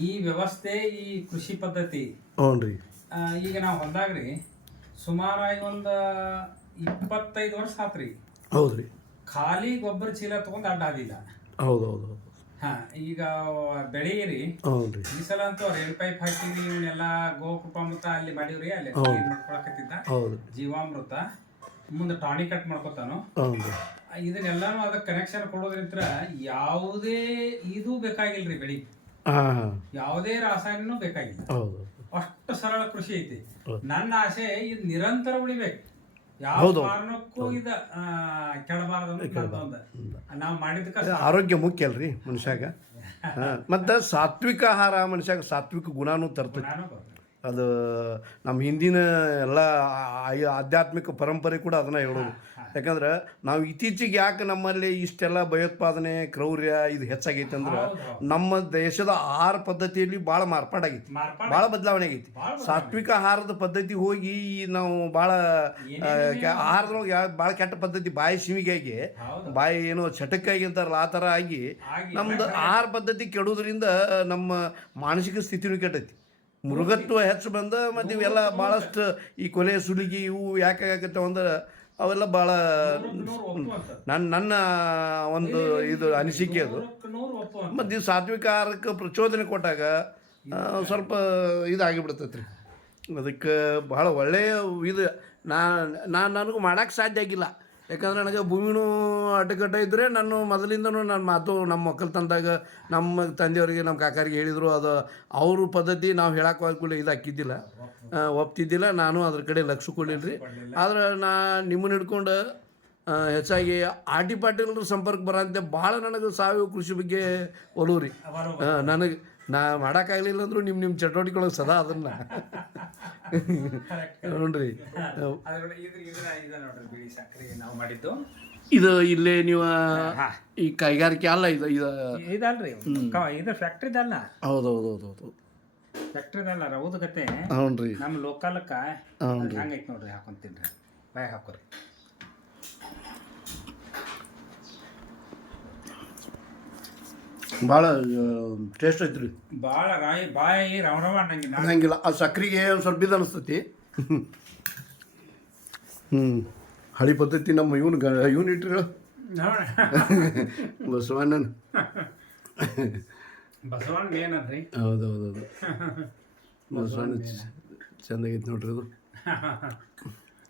ಈ ವ್ಯವಸ್ಥೆ ಈ ಕೃಷಿ ಪದ್ಧತಿ ಹ್ಞೂ ರೀ ಆ, ಈಗ ನಾವು ಹೊಲ್ದಾಗ್ರಿ ಸುಮಾರಾಗಿ ಒಂದು ಇಪ್ಪತ್ತೈದು ವರ್ಷ ಆತ್ರಿ. ಹೌದು ರೀ ಖಾಲಿ ಗೊಬ್ಬರ ಚೀಲ ತಗೊಂಡ್ ಅಡ್ಡಾದಿಲ್ಲ ಹೌದು ಹೌದು ಹೌದು ಹಾ ಈಗ ಬೆಳೆಯಿರಿ ಹ್ಞೂ ರೀ ಈ ಸಲ ಅಂತೂ ರೇಲ್ ಪೈಪ್ ಹಾಕಿವಿ ಇವನ್ನೆಲ್ಲ ಗೋಕೃಪಾಮೃತ ಅಲ್ಲಿ ಮಾಡಿವ್ರಿ ಅಲ್ಲಿ clean ಮಾಡ್ಕೊಳಕತ್ತಿದ್ದ. ಹೌದು. ಜೀವಾಮೃತ ಮುಂದೆ ಟಾಣಿ ಕಟ್ ಮಾಡ್ಕೊತಾನು. ಹ್ಞೂ ರೀ ಇದನ್ನೆಲ್ಲಾನು ಅದಕ್ಕೆ ಕನೆಕ್ಷನ್ ಕೊಡೋದ್ರಿಂತ ಯಾವುದೇ ಇದು ಬೇಕಾಗಿಲ್ರಿ ಬೆಳಿ. ಹಾಂ ಹಾಂ ಯಾವುದೇ ರಾಸಾಯನ ಬೇಕಾಗಿಲ್ಲ. ಹೌದು. ಅಷ್ಟು ಸರಳ ಕೃಷಿ ಐತಿ. ನನ್ನ ಆಸೆ ಇದು ನಿರಂತರ ಉಳಿಬೇಕು. ಯಾವ. ಕಾರಣಕ್ಕೂ ಇದ ಕೆಡಬಾರದು ಮಾಡಿದ. ನಾವ್ ಮಾಡಿದ್ದಕ್ಕ ಆರೋಗ್ಯ ಮುಖ್ಯ ಅಲ್ರಿ ಮನುಷ್ಯಾಗ. ಮತ್ತೆ ಸಾತ್ವಿಕ ಆಹಾರ ಮನುಷ್ಯಾಗ ಸಾತ್ವಿಕ ಗುಣನೂ ಬರ್ತೇನೆ. ಅದು ನಮ್ಮ ಹಿಂದಿನ ಎಲ್ಲ ಆಧ್ಯಾತ್ಮಿಕ ಪರಂಪರೆ ಕೂಡ ಅದನ್ನು ಹೇಳೋದು. ಯಾಕಂದ್ರೆ ನಾವು ಇತ್ತೀಚೆಗೆ ಯಾಕೆ ನಮ್ಮಲ್ಲಿ ಇಷ್ಟೆಲ್ಲ ಭಯೋತ್ಪಾದನೆ ಕ್ರೌರ್ಯ ಇದು ಹೆಚ್ಚಾಗೈತೆ ಅಂದ್ರೆ. ನಮ್ಮ ದೇಶದ ಆಹಾರ ಪದ್ಧತಿಯಲ್ಲಿ ಭಾಳ ಮಾರ್ಪಾಡಾಗೈತಿ. ಮಾರ್ಪಾಡ್ ಭಾಳ ಬದಲಾವಣೆ ಆಗೈತಿ. ಸಾತ್ವಿಕ ಆಹಾರದ ಪದ್ಧತಿ ಹೋಗಿ ನಾವು ಭಾಳ ಆಹಾರದೊಳಗೆ ಯಾವ ಭಾಳ ಕೆಟ್ಟ ಪದ್ಧತಿ ಬಾಯಿ ಸಿಮಿಗಾಗಿ. ಬಾಯಿ ಏನೋ ಚಟಕ್ಕಾಗಿ ಅಂತಾರಲ್ಲ ಆ ಥರ ಆಗಿ ಆಗಿ ನಮ್ದು ಆಹಾರ ಪದ್ಧತಿ ಕೆಡೋದ್ರಿಂದ ನಮ್ಮ ಮಾನಸಿಕ ಸ್ಥಿತಿನೂ ಕೆಟ್ಟೈತಿ. ಮೃಗತ್ವ ಹೆಚ್ಚು ಬಂದ ಮತ್ತು ಇವೆಲ್ಲ ಭಾಳಷ್ಟು ಈ ಕೊಲೆ, ಸುಲಿಗೆ ಇವು ಯಾಕೆ ಅಂದ್ರೆ ಅವೆಲ್ಲ ಭಾಳ. ನನ್ನ ನನ್ನ ಒಂದು ಇದು ಅನಿಸಿಕೆ ಅದು ಮತ್ತು ಈ ಸಾತ್ವಿಕ ಆಹಾರಕ್ಕೆ ಪ್ರಚೋದನೆ ಕೊಟ್ಟಾಗ ಸ್ವಲ್ಪ ಇದಾಗಿಬಿಡ್ತೈತೆ ರೀ ಅದಕ್ಕೆ ಭಾಳ ಒಳ್ಳೆಯ ಇದು ನಾ ನಾನು ನನಗೂ ಮಾಡೋಕ್ಕೆ ಸಾಧ್ಯ ಆಗಿಲ್ಲ ಯಾಕಂದ್ರೆ ನನಗೆ ಭೂಮಿನೂ ಅಡ್ಡಗಡ್ಡ ಇದ್ದರೆ ನಾನು ಮೊದಲಿಂದನೂ ನನ್ನ ಮಾತು ನಮ್ಮ ಒಕ್ಕಲ್ತನದಾಗ ನಮ್ಮ ತಂದೆಯವರಿಗೆ, ನಮ್ಮ ಕಾಕಾರಿಗೆ ಹೇಳಿದರು. ಅದು ಅವರು ಪದ್ಧತಿ ನಾವು ಹೇಳಕ್ಕೆ ಹೋಗ್ಕೊಳ್ಳಿ ಇದು ಹಾಕಿದ್ದಿಲ್ಲ ಒಪ್ತಿದ್ದಿಲ್ಲ. ನಾನು ಅದ್ರ ಕಡೆ ಲಕ್ಷ ಕೊಡಲಿಲ್ಲ ರೀ ಆದ್ರೆ ನಾ ನಿಮ್ಮನ್ನ ಹಿಡ್ಕೊಂಡು ಹೆಚ್ಚಾಗಿ ಆರ್ ಟಿ ಪಾಟೀಲ್ರ ಸಂಪರ್ಕ ಬರಂತೆ ಭಾಳ ನನಗೆ ಸಾವಯವ ಕೃಷಿ ಬಗ್ಗೆ ಒಲವು ರೀ. ನನಗೆ ನಾ ಮಾಡೋಕ್ಕಾಗಲಿಲ್ಲ ಅಂದರೂ ನಿಮ್ಮ ನಿಮ್ಮ ಚಟುವಟಿಕೆ ಒಳಗೆ ಸದಾ ಅದನ್ನ. ನೋಡ್ರಿ. ಇದ ನೋಡ್ರಿ ಬಿಳಿ ಸಕ್ಕರೆ ನಾವು ಮಾಡಿದ್ದು. ಇದು ಇಲ್ಲೇ ನೀವು ಈ ಕೈಗಾರಿಕೆ ಅಲ್ಲ ಇದು ಇದು ಇದಲ್ರಿ. ಇದು ಫ್ಯಾಕ್ಟ್ರಿದಲ್ಲ. ಹೌದು ಹೌದು ಹೌದು ಹೌದು ಫ್ಯಾಕ್ಟ್ರಿದಲ್ಲ ರೌದು ಗತೆ ಹ್ಞೂ ರೀ ನಮ್ಮ ಲೋಕಲ್ಕ ಹ್ಞೂ ಹಂಗೈತೆ ನೋಡ್ರಿ ಹಾಕೊಂತಿನ್ರಿ ಬಾಯ್ ಹಾಕೋರಿ. ಭಾಳ ಟೇಸ್ಟ್ ಐತ್ರಿ. ಭಾಳ ರಾಯಿ ಬಾಯಿ ರವ ರವ ಅನ್ನಂಗಿಲ್ಲ. ಆ ಸಕ್ರೆಗೆ ಒಂದು ಸ್ವಲ್ಪ ಇದು ಅನಿಸ್ತೈತಿ. ಹ್ಞೂ ಹಳಿ ಪದ್ಧತಿ ನಮ್ಮ ಇವನು ಗ ಇವನು ಇಟ್ಟಿರು ಬಸವಣ್ಣನ. ಬಸವಣ್ಣ ಏನಂದ್ರಿ ಹೌದು ಹೌದು ಹೌದು ಬಸವಣ್ಣ ಚೆಂದಾಗೈತೆ ನೋಡ್ರಿ ಅದು.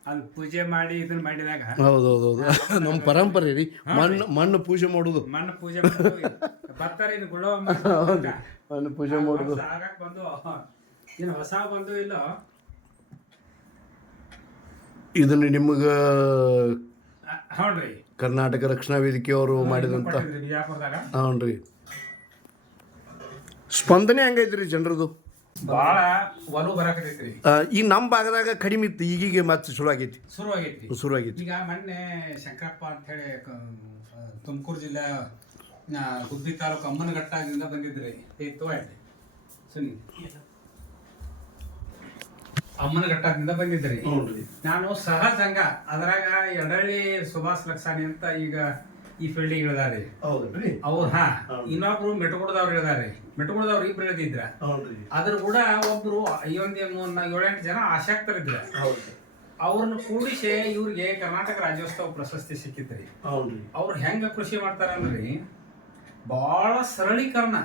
ಅದು ಪೂಜೆ ಮಾಡಿ ಇದನ್ನ ಮಾಡಿದಾಗ ಹೌದು ಹೌದು ಹೌದು ನಮ್ಮ ಪರಂಪರೆ ರೀ. ಮಣ್ಣು ಮಣ್ಣು ಪೂಜೆ ಮಾಡೋದು. ಮಣ್ಣು ಪೂಜೆ ಬರ್ತಾರೆ ಇನ್ನು ಗುಳ್ಳವ ಮಣ್ಣು ಪೂಜೆ ಮಾಡೋದು. ಆಗಕ್ ಬಂದು ಏನು ಹೊಸ ಬಂದು ಇಲ್ಲ? ಇದನ್ನು ನಿಮಗೆ ಹೌದ್ರಿ. ಕರ್ನಾಟಕ ರಕ್ಷಣಾ ವೇದಿಕೆಯವರು ಮಾಡಿದಂಥ ಮಾಡಿದಂತ ಬಿಜಾಪುರದಾಗ. ಹ್ಞೂ ರೀ ಸ್ಪಂದನೆ ಹೆಂಗೈತ್ರಿ ಜನರದು? ಭಾಳ ಒಲು ಬರಾಕತೈತ್ರಿ ಈ ನಮ್ಮ ಭಾಗದಾಗ ಕಡಿಮೆ ಇತ್ತು ಈಗೀಗ ಮತ್ತೆ ಶುರು ಆಗೈತಿ. ಶುರು ಆಗೈತ್ರಿ ಶುರು ಆಗೈತಿ. ಈಗ ಮೊನ್ನೆ ಶಂಕರಪ್ಪ ಅಂತ ಹೇಳಿ ತುಮಕೂರು ಜಿಲ್ಲೆ ಗುಬ್ಬಿ ತಾಲೂಕು ಅಮ್ಮನಘಟ್ಟದಿಂದ ಬಂದಿದ್ರಿ. ಸುನಿ. ಅಮ್ಮನಘಟ್ಟದಿಂದ ಬಂದಿದ್ರಿ. ನಾನು ಸಹಜಂಗ ಅದ್ರಾಗ ಎಡಳ್ಳಿ ಸುಭಾಷ್ ಲಕ್ಸಾನಿ ಅಂತ ಈಗ ಈ ಫೀಲ್ಡಿಗೆ ಇಳಿದಾರಿ. ಹೌದ್ರಿ? ಅವ್ರು ಹಾ ಇನ್ನೊಬ್ರು ಮೆಟ್ಗುಡ್ದವ್ರು ಇಳಿದಾರಿ. ಮೆಟ್ಗುಡ್ದವ್ರು ಇಬ್ರು ಇಳಿದಿದ್ರ ಹೌದು ರೀ ಅದ್ರ ಕೂಡ ಒಬ್ರು ಐವೊಂದು ಮೂರ್ ಏಳೆಂಟು ಜನ ಆಸಕ್ತರಿದ್ರ ಹೌದು ಅವ್ರನ್ನ ಕೂಡಿಸಿ ಇವ್ರಿಗೆ ಕರ್ನಾಟಕ ರಾಜ್ಯೋತ್ಸವ ಪ್ರಶಸ್ತಿ ಸಿಕ್ಕಿತ್ರಿ. ಹೌದು ರೀ ಅವ್ರು ಹೆಂಗ ಕೃಷಿ ಮಾಡ್ತಾರ ಅಂದ್ರಿ ಬಹಳ ಸರಳೀಕರಣ.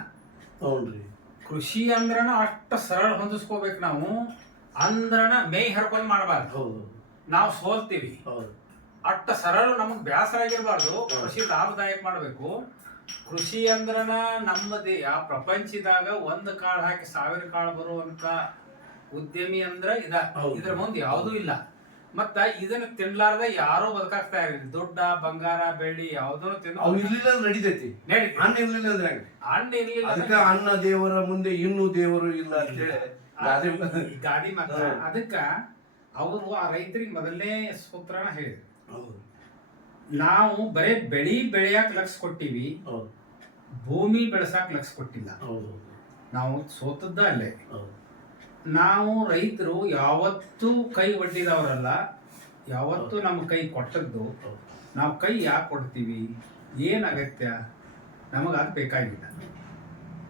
ಕೃಷಿ ಅಂದ್ರನ ಅಷ್ಟ ಸರಳ ಹೊಂದಿಸ್ಕೋಬೇಕು ನಾವು ಅಂದ್ರನ ಮೇಯ್ ಹರ್ಕೊಂಡ್ ಮಾಡಬಾರ್ದು. ಹೌದು. ನಾವು ಸೋಲ್ತೀವಿ. ಹೌದು. ಅಟ್ಟ ಸರಳ ನಮಗ್ ಬೇಸರ ಆಗಿರ್ಬಾರ್ದು ಕೃಷಿ ಲಾಭದಾಯಕ ಮಾಡಬೇಕು. ಕೃಷಿ ಅಂದ್ರನ ನಮ್ಮ ದೇಹ ಪ್ರಪಂಚದಾಗ ಒಂದ್ ಕಾಳು ಹಾಕಿ ಸಾವಿರ ಕಾಳು ಬರುವಂತ ಉದ್ಯಮಿ ಅಂದ್ರ ಇದ. ಇದ್ರ ಮುಂದೆ ಯಾವುದೂ ಇಲ್ಲ. ಮತ್ತ ಇದನ್ನ ತಿನ್ಲಾರ್ದ ಯಾರು ಬದುಕಾಗ್ತಾ ಇರಲಿ. ದುಡ್ಡ ಬಂಗಾರ ಬೆಳ್ಳಿ ಯಾವ್ದನ್ನು ಅವು ತಿನ್ನು ಇರ್ಲಿಲ್ಲ ಅಂದ್ರೆ ನಡೀತೈತಿ. ನಡೀತಿ. ಅನ್ನ ಇರ್ಲಿಲ್ಲ ಅಂದ್ರೆ ಅಣ್ಣ ಹಣ್ಣು ಇರ್ಲಿಲ್ಲ ಅದಕ್ಕೆ ಅನ್ನ ದೇವರ ಮುಂದೆ ಇನ್ನೂ ದೇವರು ಇಲ್ಲ ಅಂತೇಳಿ ಗಾದೆ ಈ ಗಾದಿ ಮಾತ ಅದಕ್ಕ ಅವರು ಆ ರೈತರಿಗೆ ಮೊದಲನೇ ಸೂತ್ರನ ಹೇಳಿದ್ರು. ಹೌದು. ನಾವು ಬರೇ ಬೆಳಿ ಬೆಳೆಯಕ್ ಲಕ್ಷ ಕೊಟ್ಟಿವಿ ಭೂಮಿ ಬೆಳೆಸಕ್ ಲಕ್ಷ ಕೊಟ್ಟಿಲ್ಲ. ನಾವು ಸೋತದ್ದ ಅಲ್ಲೇ. ನಾವು ರೈತರು ಯಾವತ್ತೂ ಕೈ ಒಡ್ಡಿದವರಲ್ಲ ಯಾವತ್ತೂ ನಮ್ಮ ಕೈ ಕೊಟ್ಟದ್ದು. ನಾವು ಕೈ ಯಾಕೆ ಕೊಡ್ತೀವಿ? ಏನು ಅಗತ್ಯ? ನಮಗೆ ಅದು ಬೇಕಾಗಿಲ್ಲ.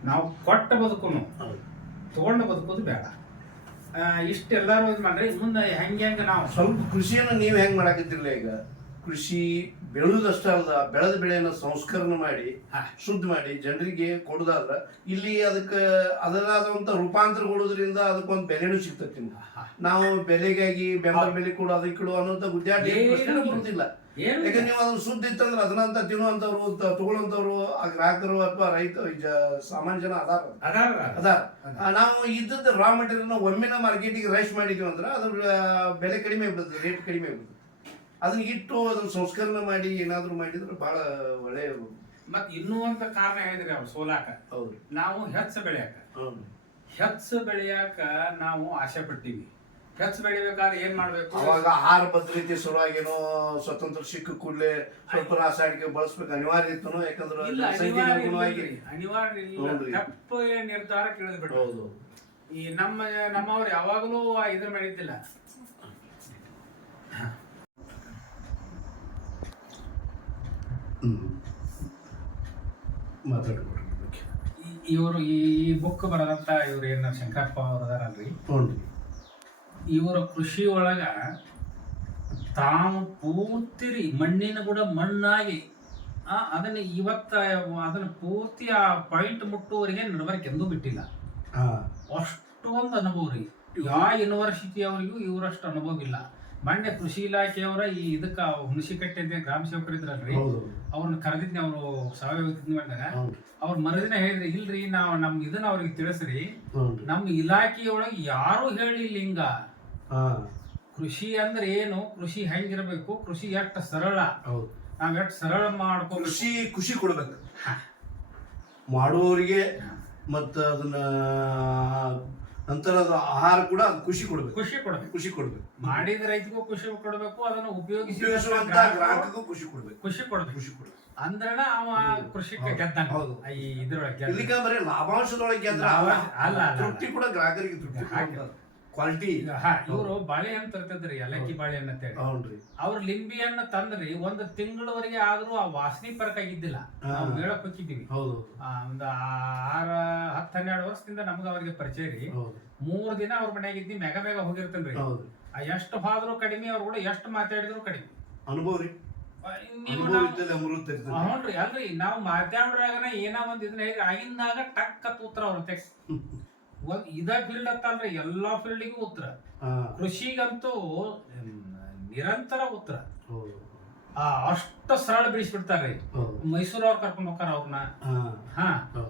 ನಾವು ಕೊಟ್ಟ ಬದುಕುನು ಹೌದು. ತಗೊಂಡು ಬದುಕೋದು ಬೇಡ. ಇಷ್ಟೆಲ್ಲರೂ ಇದು ಮಾಡ್ರಿ ಮುಂದೆ ಹೆಂಗೆ ಹೆಂಗೆ ನಾವು ಸ್ವಲ್ಪ ಕೃಷಿಯನ್ನು ನೀವು ಹೆಂಗೆ ಮಾಡಾಕತ್ತಿರಲ್ಲ ಈಗ? ಕೃಷಿ ಬೆಳೆದಷ್ಟೇ ಅಲ್ಲ ಬೆಳೆದ ಬೆಳೆಯನ್ನ ಸಂಸ್ಕರಣೆ ಮಾಡಿ ಶುದ್ಧ ಮಾಡಿ ಜನರಿಗೆ ಕೊಡುದಾದ್ರ ಇಲ್ಲಿ ಅದಕ್ಕೆ ಅದರಾದಂತ ರೂಪಾಂತರಗೊಳ್ಳೋದ್ರಿಂದ ಅದಕ್ಕೊಂದು ಬೆಲೆನೂ ಸಿಗ್ತೈತಿ. ನಾವು ಬೆಲೆಗಾಗಿ ಬೆಂಬಲ ಬೆಲೆ ಕೊಡು ಅದಕ್ಕೆ ಕೊಡು ಅನ್ನೋಂಥ ಗುದ್ದಾಟ. ಬರುದಿಲ್ಲ ಯಾಕಂದ್ರೆ ನೀವು ಅದನ್ನ ಶುದ್ಧ ಇತ್ತಂದ್ರೆ ಅದನ್ನಂತ ತಿನ್ನುವಂಥವ್ರು ತಗೊಳ್ಳೋಂಥವ್ರು ಆ ಗ್ರಾಹಕರು ಅಥವಾ ರೈತ ಸಾಮಾನ್ಯ ಜನ ಅದಾರ. ಅದಾರ. ನಾವು ಇದ್ದದ್ದು ರಾ ಮಟೀರಿಯಲ್ನ ಒಮ್ಮೆನ ಮಾರ್ಕೆಟಿಗೆ ರೈಸ್ ಮಾಡಿದ್ವಿ ಅಂದ್ರೆ ಅದ್ರ ಬೆಲೆ ಕಡಿಮೆ ಆಗ್ಬಿಡುತ್ತೆ ರೇಟ್ ಕಡಿಮೆ ಆಗ್ಬಿಡುತ್ತೆ ಅದನ್ನ ಇಟ್ಟು ಅದನ್ನ ಸಂಸ್ಕರಣೆ ಮಾಡಿ ಏನಾದ್ರು ಮಾಡಿದ್ರೆ ಬಹಳ ಒಳ್ಳೆಯ ಮತ್ ಇನ್ನೂ ಅಂತ ಕಾರಣ ಹೇಳಿದ್ರೆ ಅವ್ರು ಸೋಲಾಕ. ಹೌದು. ನಾವು ಹೆಚ್ಚ ಬೆಳೆಯಾಕ. ಹೌದು. ಹೆಚ್ಚು ಬೆಳೆಯಾಕ ನಾವು ಆಸೆ ಪಡ್ತೀವಿ. ಹೆಚ್ಚು ಬೆಳಿಬೇಕಾದ್ರೆ ಏನ್ ಮಾಡ್ಬೇಕು? ಅವಾಗ ಆಹಾರ ಭದ್ರತೆ ಸಲುವಾಗೇನೋ ಸ್ವತಂತ್ರ ಸಿಕ್ಕ ಕೂಡಲೇ ಸ್ವಲ್ಪ ರಾಸಾಯನಿಕ ಬಳಸ್ಬೇಕು. ಅನಿವಾರ್ಯ ಇತ್ತು ಯಾಕಂದ್ರೆ ಇಲ್ಲ ಅನಿವಾರ್ಯ ಗುಣವಾಗಿ ಅನಿವಾರ್ಯ ಇಲ್ಲ. ಹೌದ್ರಿ. ತಪ್ಪು ನಿರ್ಧಾರ ಕೇಳಿದ್ಬಿಟ್ಟು ಹೌದು. ಈ ನಮ್ಮ ನಮ್ಮವ್ರು ಯಾವಾಗಲೂ ಇದ್ರ ಮಾಡಿದ್ದಿಲ್ಲ ಬಗ್ಗೆ ಇವರು ಈ ಬುಕ್ ಬರದಂತ ಇವ್ರು ಏನು ಶಂಕರಪ್ಪ ಅವ್ರು ಅದಾರಲ್ರಿ? ಹ್ಞೂ ಇವರ ಕೃಷಿ ಒಳಗ ತಾವು ಪೂರ್ತಿರಿ ಮಣ್ಣಿನ ಕೂಡ ಮಣ್ಣಾಗಿ ಆ, ಅದನ್ನ ಇವತ್ತ ಅದನ್ನ ಪೂರ್ತಿ ಆ ಪಾಯಿಂಟ್ ಮುಟ್ಟುವವರಿಗೆ ನಡವರಿಕೆ ಎಂದೂ ಬಿಟ್ಟಿಲ್ಲ. ಅಷ್ಟೊಂದು ಅನುಭವ ರೀ. ಯಾವ ಯೂನಿವರ್ಸಿಟಿ ಅವರಿಗೂ ಇವರಷ್ಟು ಅನುಭವ ಇಲ್ಲ. ಮೊನ್ನೆ ಕೃಷಿ ಇಲಾಖೆಯವರ ಈ ಇದಕ್ಕ ಹುಣಸಿಕಟ್ಟೆ ಅಂತ ಗ್ರಾಮ ಸೇವಕರು ಇದ್ರಲ್ರಿ. ಹೌದು ಅವ್ರನ್ನ ಕರೆದಿದ್ನಿ ಅವರು ಸಾವಯವ ತಿಂದು ಮಾಡಿದಾಗ ಅವ್ರ ಮರುದಿನ ಹೇಳಿದ್ರಿ ಇಲ್ರಿ ನಾವು ನಮ್ ಇದನ್ನ ಅವ್ರಿಗೆ ತಿಳಿಸ್ರಿ. ನಮ್ ನಮ್ಮ ಇಲಾಖೆಯೊಳಗೆ ಯಾರು ಹೇಳಿಲ್ಲ ಹಿಂಗ. ಕೃಷಿ ಅಂದ್ರೆ ಏನು? ಕೃಷಿ ಹೆಂಗಿರ್ಬೇಕು? ಕೃಷಿ ಎಷ್ಟು ಸರಳ? ಹೌದು. ನಾವ್ ಎಷ್ಟು ಸರಳ ಮಾಡ್ಕೋಬೇಕು? ಕೃಷಿ ಖುಷಿ ಕೊಡ್ಬೇಕು. ಮಾಡುವವರಿಗೆ ಮತ್ತ ಅದನ್ನ ನಂತರ ಅದು ಆಹಾರ ಕೂಡ ಅದು ಖುಷಿ ಕೊಡ್ಬೇಕು. ಖುಷಿ ಕೊಡ್ಬೇಕು. ಖುಷಿ ಕೊಡ್ಬೇಕು. ಮಾಡಿದ ರೈತಗೂ ಖುಷಿ ಕೊಡ್ಬೇಕು ಅದನ್ನ ಉಪಯೋಗಿಸಿ ಉಪಯೋಗಿಸುವಂತ ಗ್ರಾಹಕಗೂ ಖುಷಿ ಕೊಡ್ಬೇಕು. ಖುಷಿ ಕೊಡ್ಬೇಕು. ಖುಷಿ ಕೊಡ್ಬೇಕು. ಅಂದ್ರೆ ಅವ ಕೃಷಿಕ ಹೌದು. ಹೌದು. ಈ ಇದ್ರೊಳಗೆ ಗೆದ್ದ. ಇಲ್ಲಿಗ ಬರೀ ಲಾಭಾಂಶದೊಳಗೆ ಗೆದ್ರ ಅಲ್ಲ ತೃಪ್ತಿ ಕೂಡ ಗ್ರಾಹಕರಿಗೆ ತೃಪ್ತಿ. ಕ್ವಾಲಿಟಿ ಹಾ ಇವರು ಬಾಳೆಹಣ್ಣು ತರ್ತಿದ್ರಿ ಏಲಕ್ಕಿ ಬಾಳೆಹಣ್ಣು ಅಂತ ಹೇಳಿ ಅವ್ರ ಲಿಂಬಿಯನ್ನ ತಂದ್ರಿ ಒಂದು ತಿಂಗಳವರೆಗೆ ಆದ್ರೂ ಆ ವಾಸನೆ ಪರಕ್ ಆಗಿದ್ದಿಲ್ಲ. ನಾವು ಹೇಳಕ್ ಹೋಗಿದ್ದೀವಿ. ಹೌದು. ಆ, ಒಂದು ಆರ ಹತ್ತು ಹನ್ನೆರಡು ವರ್ಷದಿಂದ ನಮ್ಗ ಅವ್ರಿಗೆ ಪರಿಚಯ ರೀ. ಹೌದು. ಮೂರ್ ದಿನ ಅವ್ರ ಮನೆಯಾಗ ಇದ್ದಿ ಮೆಗ ಮೆಗ ಹೋಗಿರ್ತೇನ್ರಿ. ಹೌದು. ಆ ಎಷ್ಟು ಹಾದ್ರೂ ಕಡಿಮೆ ಅವ್ರು ಕೂಡ ಎಷ್ಟು ಮಾತಾಡಿದ್ರು ಕಡಿಮೆ. ಅನುಭವ ರೀ. ನೀವು ಅನುಭವ ನಾವು- ಇದ್ದಲ್ಲಿ ಅಮೃತ ಇರ್ತದೆ ಹ್ಞೂನ್ರಿ ಅಲ್ರಿ ನಾವು ಮಾತಾಡ್ರಾಗನ ಏನೋ ಒಂದ್ ಇದನ್ನ ಹೇಳಿ ಆಗಿಂದಾಗ ಟಕ್ ಅಂತ ಉತ್ತರ ಅವ್ರ ತೆಗ್ ಒಂದ್ ಇದ ಫೀಲ್ಡ್ ಅಂತಲ್ರಿ ಎಲ್ಲಾ ಫೀಲ್ಡಿಗೂ ಉತ್ತರ. ಕೃಷಿಗಂತೂ ನಿರಂತರ ಉತ್ತರ. ಅಷ್ಟು ಸರಳ ಬಿಡಿಸ್ಬಿಡ್ತಾರ್ರಿ ಮೈಸೂರು ಅವ್ರು ಕರ್ಕೊಂಡ್ ಹೋಗ್ತಾರ ಅವ್ರನ್ನ ಹಾ.